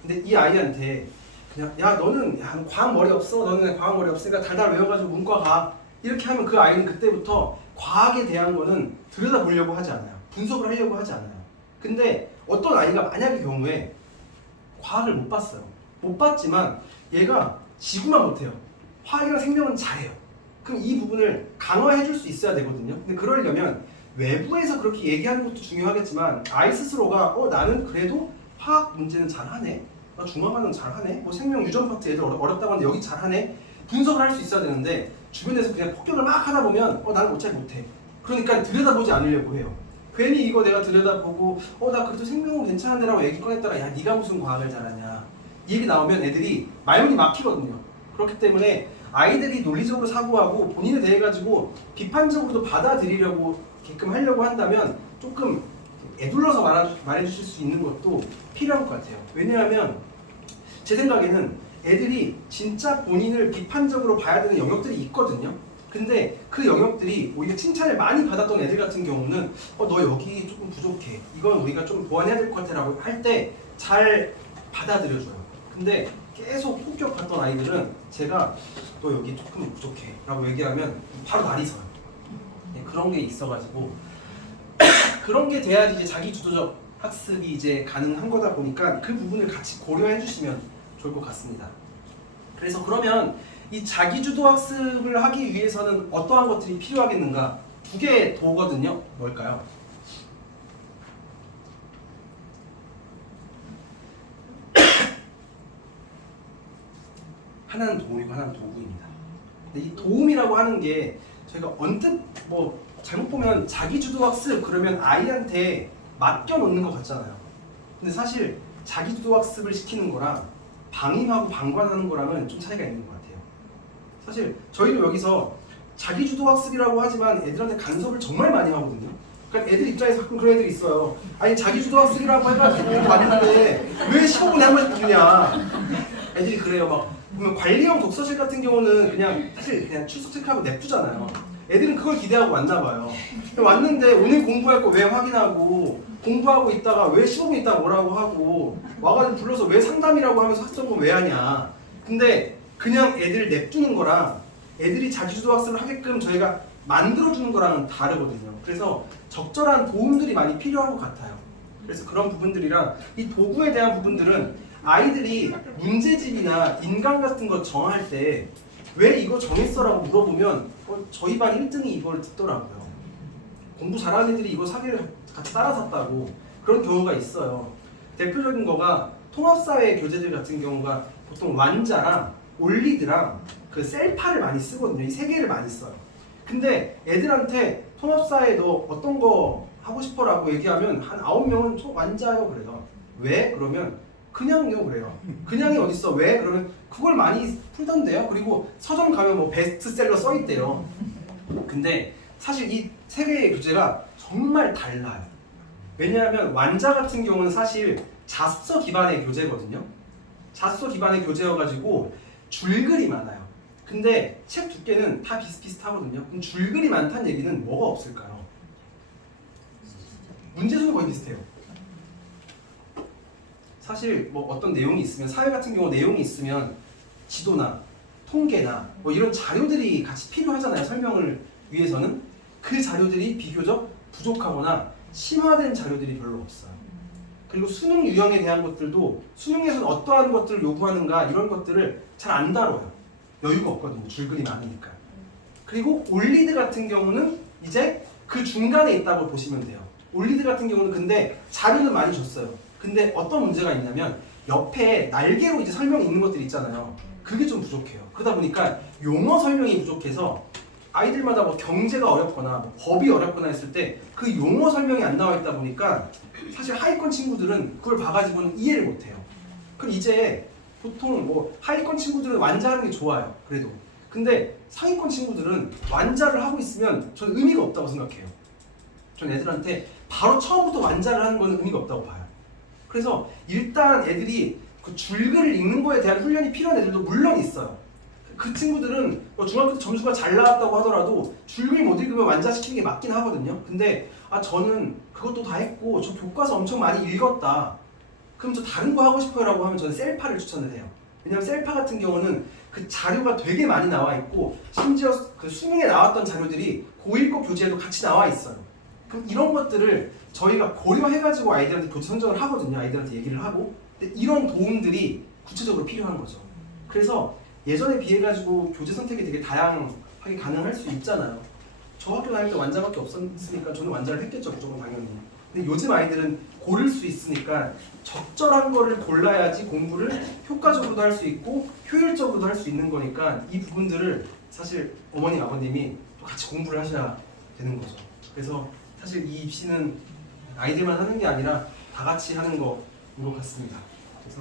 근데 이 아이한테 그냥 너는 과학 머리 없어, 너는 과학 머리 없으니까 달달 외워가지고 문과 가, 이렇게 하면 그 아이는 그때부터 과학에 대한 거는 들여다보려고 하지 않아요. 분석을 하려고 하지 않아요. 근데 어떤 아이가 만약의 경우에 과학을 못 봤어요. 못 봤지만 얘가 지구만 못해요. 화학이랑 생명은 잘해요. 그럼 이 부분을 강화해 줄 수 있어야 되거든요. 근데 그러려면 외부에서 그렇게 얘기하는 것도 중요하겠지만, 아이 스스로가 나는 그래도 화학 문제는 잘하네, 나 중화반응 잘하네, 뭐 생명 유전 파트 애들 어렵다고 하는데 여기 잘하네, 분석을 할 수 있어야 되는데 주변에서 그냥 폭격을 막 하다 보면 나는 어차피 못해. 그러니까 들여다보지 않으려고 해요. 괜히 이거 내가 들여다보고 나 그래도 생명은 괜찮은데 라고 얘기 꺼냈다가 네가 무슨 과학을 잘하냐 이 얘기 나오면 애들이 말문이 막히거든요. 그렇기 때문에 아이들이 논리적으로 사고하고 본인에 대해 가지고 비판적으로도 받아들이려고 게끔 하려고 한다면 조금 애둘러서 말해주실 수 있는 것도 필요한 것 같아요. 왜냐하면 제 생각에는 애들이 진짜 본인을 비판적으로 봐야 되는 영역들이 있거든요. 근데 그 영역들이 오히려 칭찬을 많이 받았던 애들 같은 경우는 너 여기 조금 부족해, 이건 우리가 좀 보완해야 될 것 같아 라고 할 때 잘 받아들여줘요. 근데 계속 폭격 받던 아이들은 제가 너 여기 조금 부족해 라고 얘기하면 바로 날이 서요. 네, 그런 게 있어가지고 그런 게 돼야지 이제 자기 주도적 학습이 이제 가능한 거다 보니까 그 부분을 같이 고려해 주시면 좋을 것 같습니다. 그래서 그러면 이 자기주도 학습을 하기 위해서는 어떠한 것들이 필요하겠는가? 두 개의 도거든요. 뭘까요? 하나는 도움이고 하나는 도구입니다. 근데 이 도움이라고 하는 게 저희가 언뜻 뭐 잘못 보면 자기주도 학습 그러면 아이한테 맡겨 놓는 것 같잖아요. 근데 사실 자기주도 학습을 시키는 거랑 방임하고 방관하는 거랑은 좀 차이가 있는 것 같아요. 사실 저희도 여기서 자기주도 학습이라고 하지만 애들한테 간섭을 정말 많이 하거든요. 그러니까 애들 입장에서 가끔 그런 애들이 있어요. 아니 자기주도 학습이라고 해가지고 왔는데 왜 15분에 한 번씩 주냐. 애들이 그래요. 막 보면 관리형 독서실 같은 경우는 그냥 사실 그냥 출석 체크하고 냅두잖아요. 애들은 그걸 기대하고 왔나 봐요. 왔는데 오늘 공부할 거 왜 확인하고 공부하고 있다가 왜 15분 있다가 뭐라고 하고 와가지고 불러서 왜 상담이라고 하면서 학점은 왜 하냐. 근데 그냥 애들 냅두는 거랑 애들이 자기주도 학습을 하게끔 저희가 만들어주는 거랑은 다르거든요. 그래서 적절한 도움들이 많이 필요한 것 같아요. 그래서 그런 부분들이랑 이 도구에 대한 부분들은 아이들이 문제집이나 인강 같은 거 정할 때 왜 이거 정했어? 라고 물어보면 저희 반 1등이 이걸 듣더라고요. 공부 잘하는 애들이 이거 사기를 같이 따라 샀다고 그런 경우가 있어요. 대표적인 거가 통합사회 교재들 같은 경우가 보통 완자랑 올리드랑 그 셀파를 많이 쓰거든요. 이 세 개를 많이 써요. 근데 애들한테 통합사회 너 어떤 거 하고 싶어? 라고 얘기하면 한 9명은 저 완자요 그래요. 왜? 그러면 그냥요 그래요. 그냥이 어딨어? 왜? 그러면 그걸 많이 풀던데요. 그리고 서점 가면 뭐 베스트셀러 써있대요. 근데 사실 이 세 개의 교재가 정말 달라요. 왜냐하면 완자 같은 경우는 사실 자습서 기반의 교재거든요. 자습서 기반의 교재여가지고 줄글이 많아요. 근데 책 두께는 다 비슷비슷하거든요. 그럼 줄글이 많다는 얘기는 뭐가 없을까요? 문제수는 거의 비슷해요. 사실 뭐 어떤 내용이 있으면 사회 같은 경우 내용이 있으면 지도나 통계나 뭐 이런 자료들이 같이 필요하잖아요. 설명을 위해서는 그 자료들이 비교적 부족하거나 심화된 자료들이 별로 없어요. 그리고 수능 유형에 대한 것들도 수능에서는 어떠한 것들을 요구하는가 이런 것들을 잘 안 다뤄요. 여유가 없거든요. 줄글이 많으니까. 그리고 올리드 같은 경우는 이제 그 중간에 있다고 보시면 돼요. 올리드 같은 경우는 근데 자료는 많이 줬어요. 근데 어떤 문제가 있냐면 옆에 날개로 이제 설명이 있는 것들이 있잖아요. 그게 좀 부족해요. 그러다 보니까 용어 설명이 부족해서 아이들마다 뭐 경제가 어렵거나 뭐 법이 어렵거나 했을 때 그 용어 설명이 안 나와 있다 보니까 사실 하위권 친구들은 그걸 봐가지고는 이해를 못해요. 그럼 이제 보통 뭐 하위권 친구들은 완자하는 게 좋아요. 그래도. 근데 상위권 친구들은 완자를 하고 있으면 저는 의미가 없다고 생각해요. 전 애들한테 바로 처음부터 완자를 하는 거는 의미가 없다고 봐요. 그래서 일단 애들이 그 줄글을 읽는 거에 대한 훈련이 필요한 애들도 물론 있어요. 그 친구들은 중학교 때 점수가 잘 나왔다고 하더라도 줄글 못 읽으면 완자시키는 게 맞긴 하거든요. 근데 저는 그것도 다 했고 저 교과서 엄청 많이 읽었다. 그럼 저 다른 거 하고 싶어요 라고 하면 저는 셀파를 추천을 해요. 왜냐면 셀파 같은 경우는 그 자료가 되게 많이 나와 있고 심지어 그 수능에 나왔던 자료들이 고1거 교재에도 같이 나와 있어요. 그럼 이런 것들을 저희가 고려해가지고 아이들한테 교재 선정을 하거든요. 아이들한테 얘기를 하고. 근데 이런 도움들이 구체적으로 필요한 거죠. 그래서 예전에 비해가지고 교재 선택이 되게 다양하게 가능할 수 있잖아요. 저 학교 다닐 때 완자밖에 없었으니까 저는 완자를 했겠죠. 무조건 당연히. 근데 요즘 아이들은 고를 수 있으니까 적절한 거를 골라야지 공부를 효과적으로도 할 수 있고 효율적으로도 할 수 있는 거니까 이 부분들을 사실 어머니 아버님이 또 같이 공부를 하셔야 되는 거죠. 그래서 사실 이 입시는 아이들만 하는 게 아니라 다 같이 하는 거인 것 같습니다. 그래서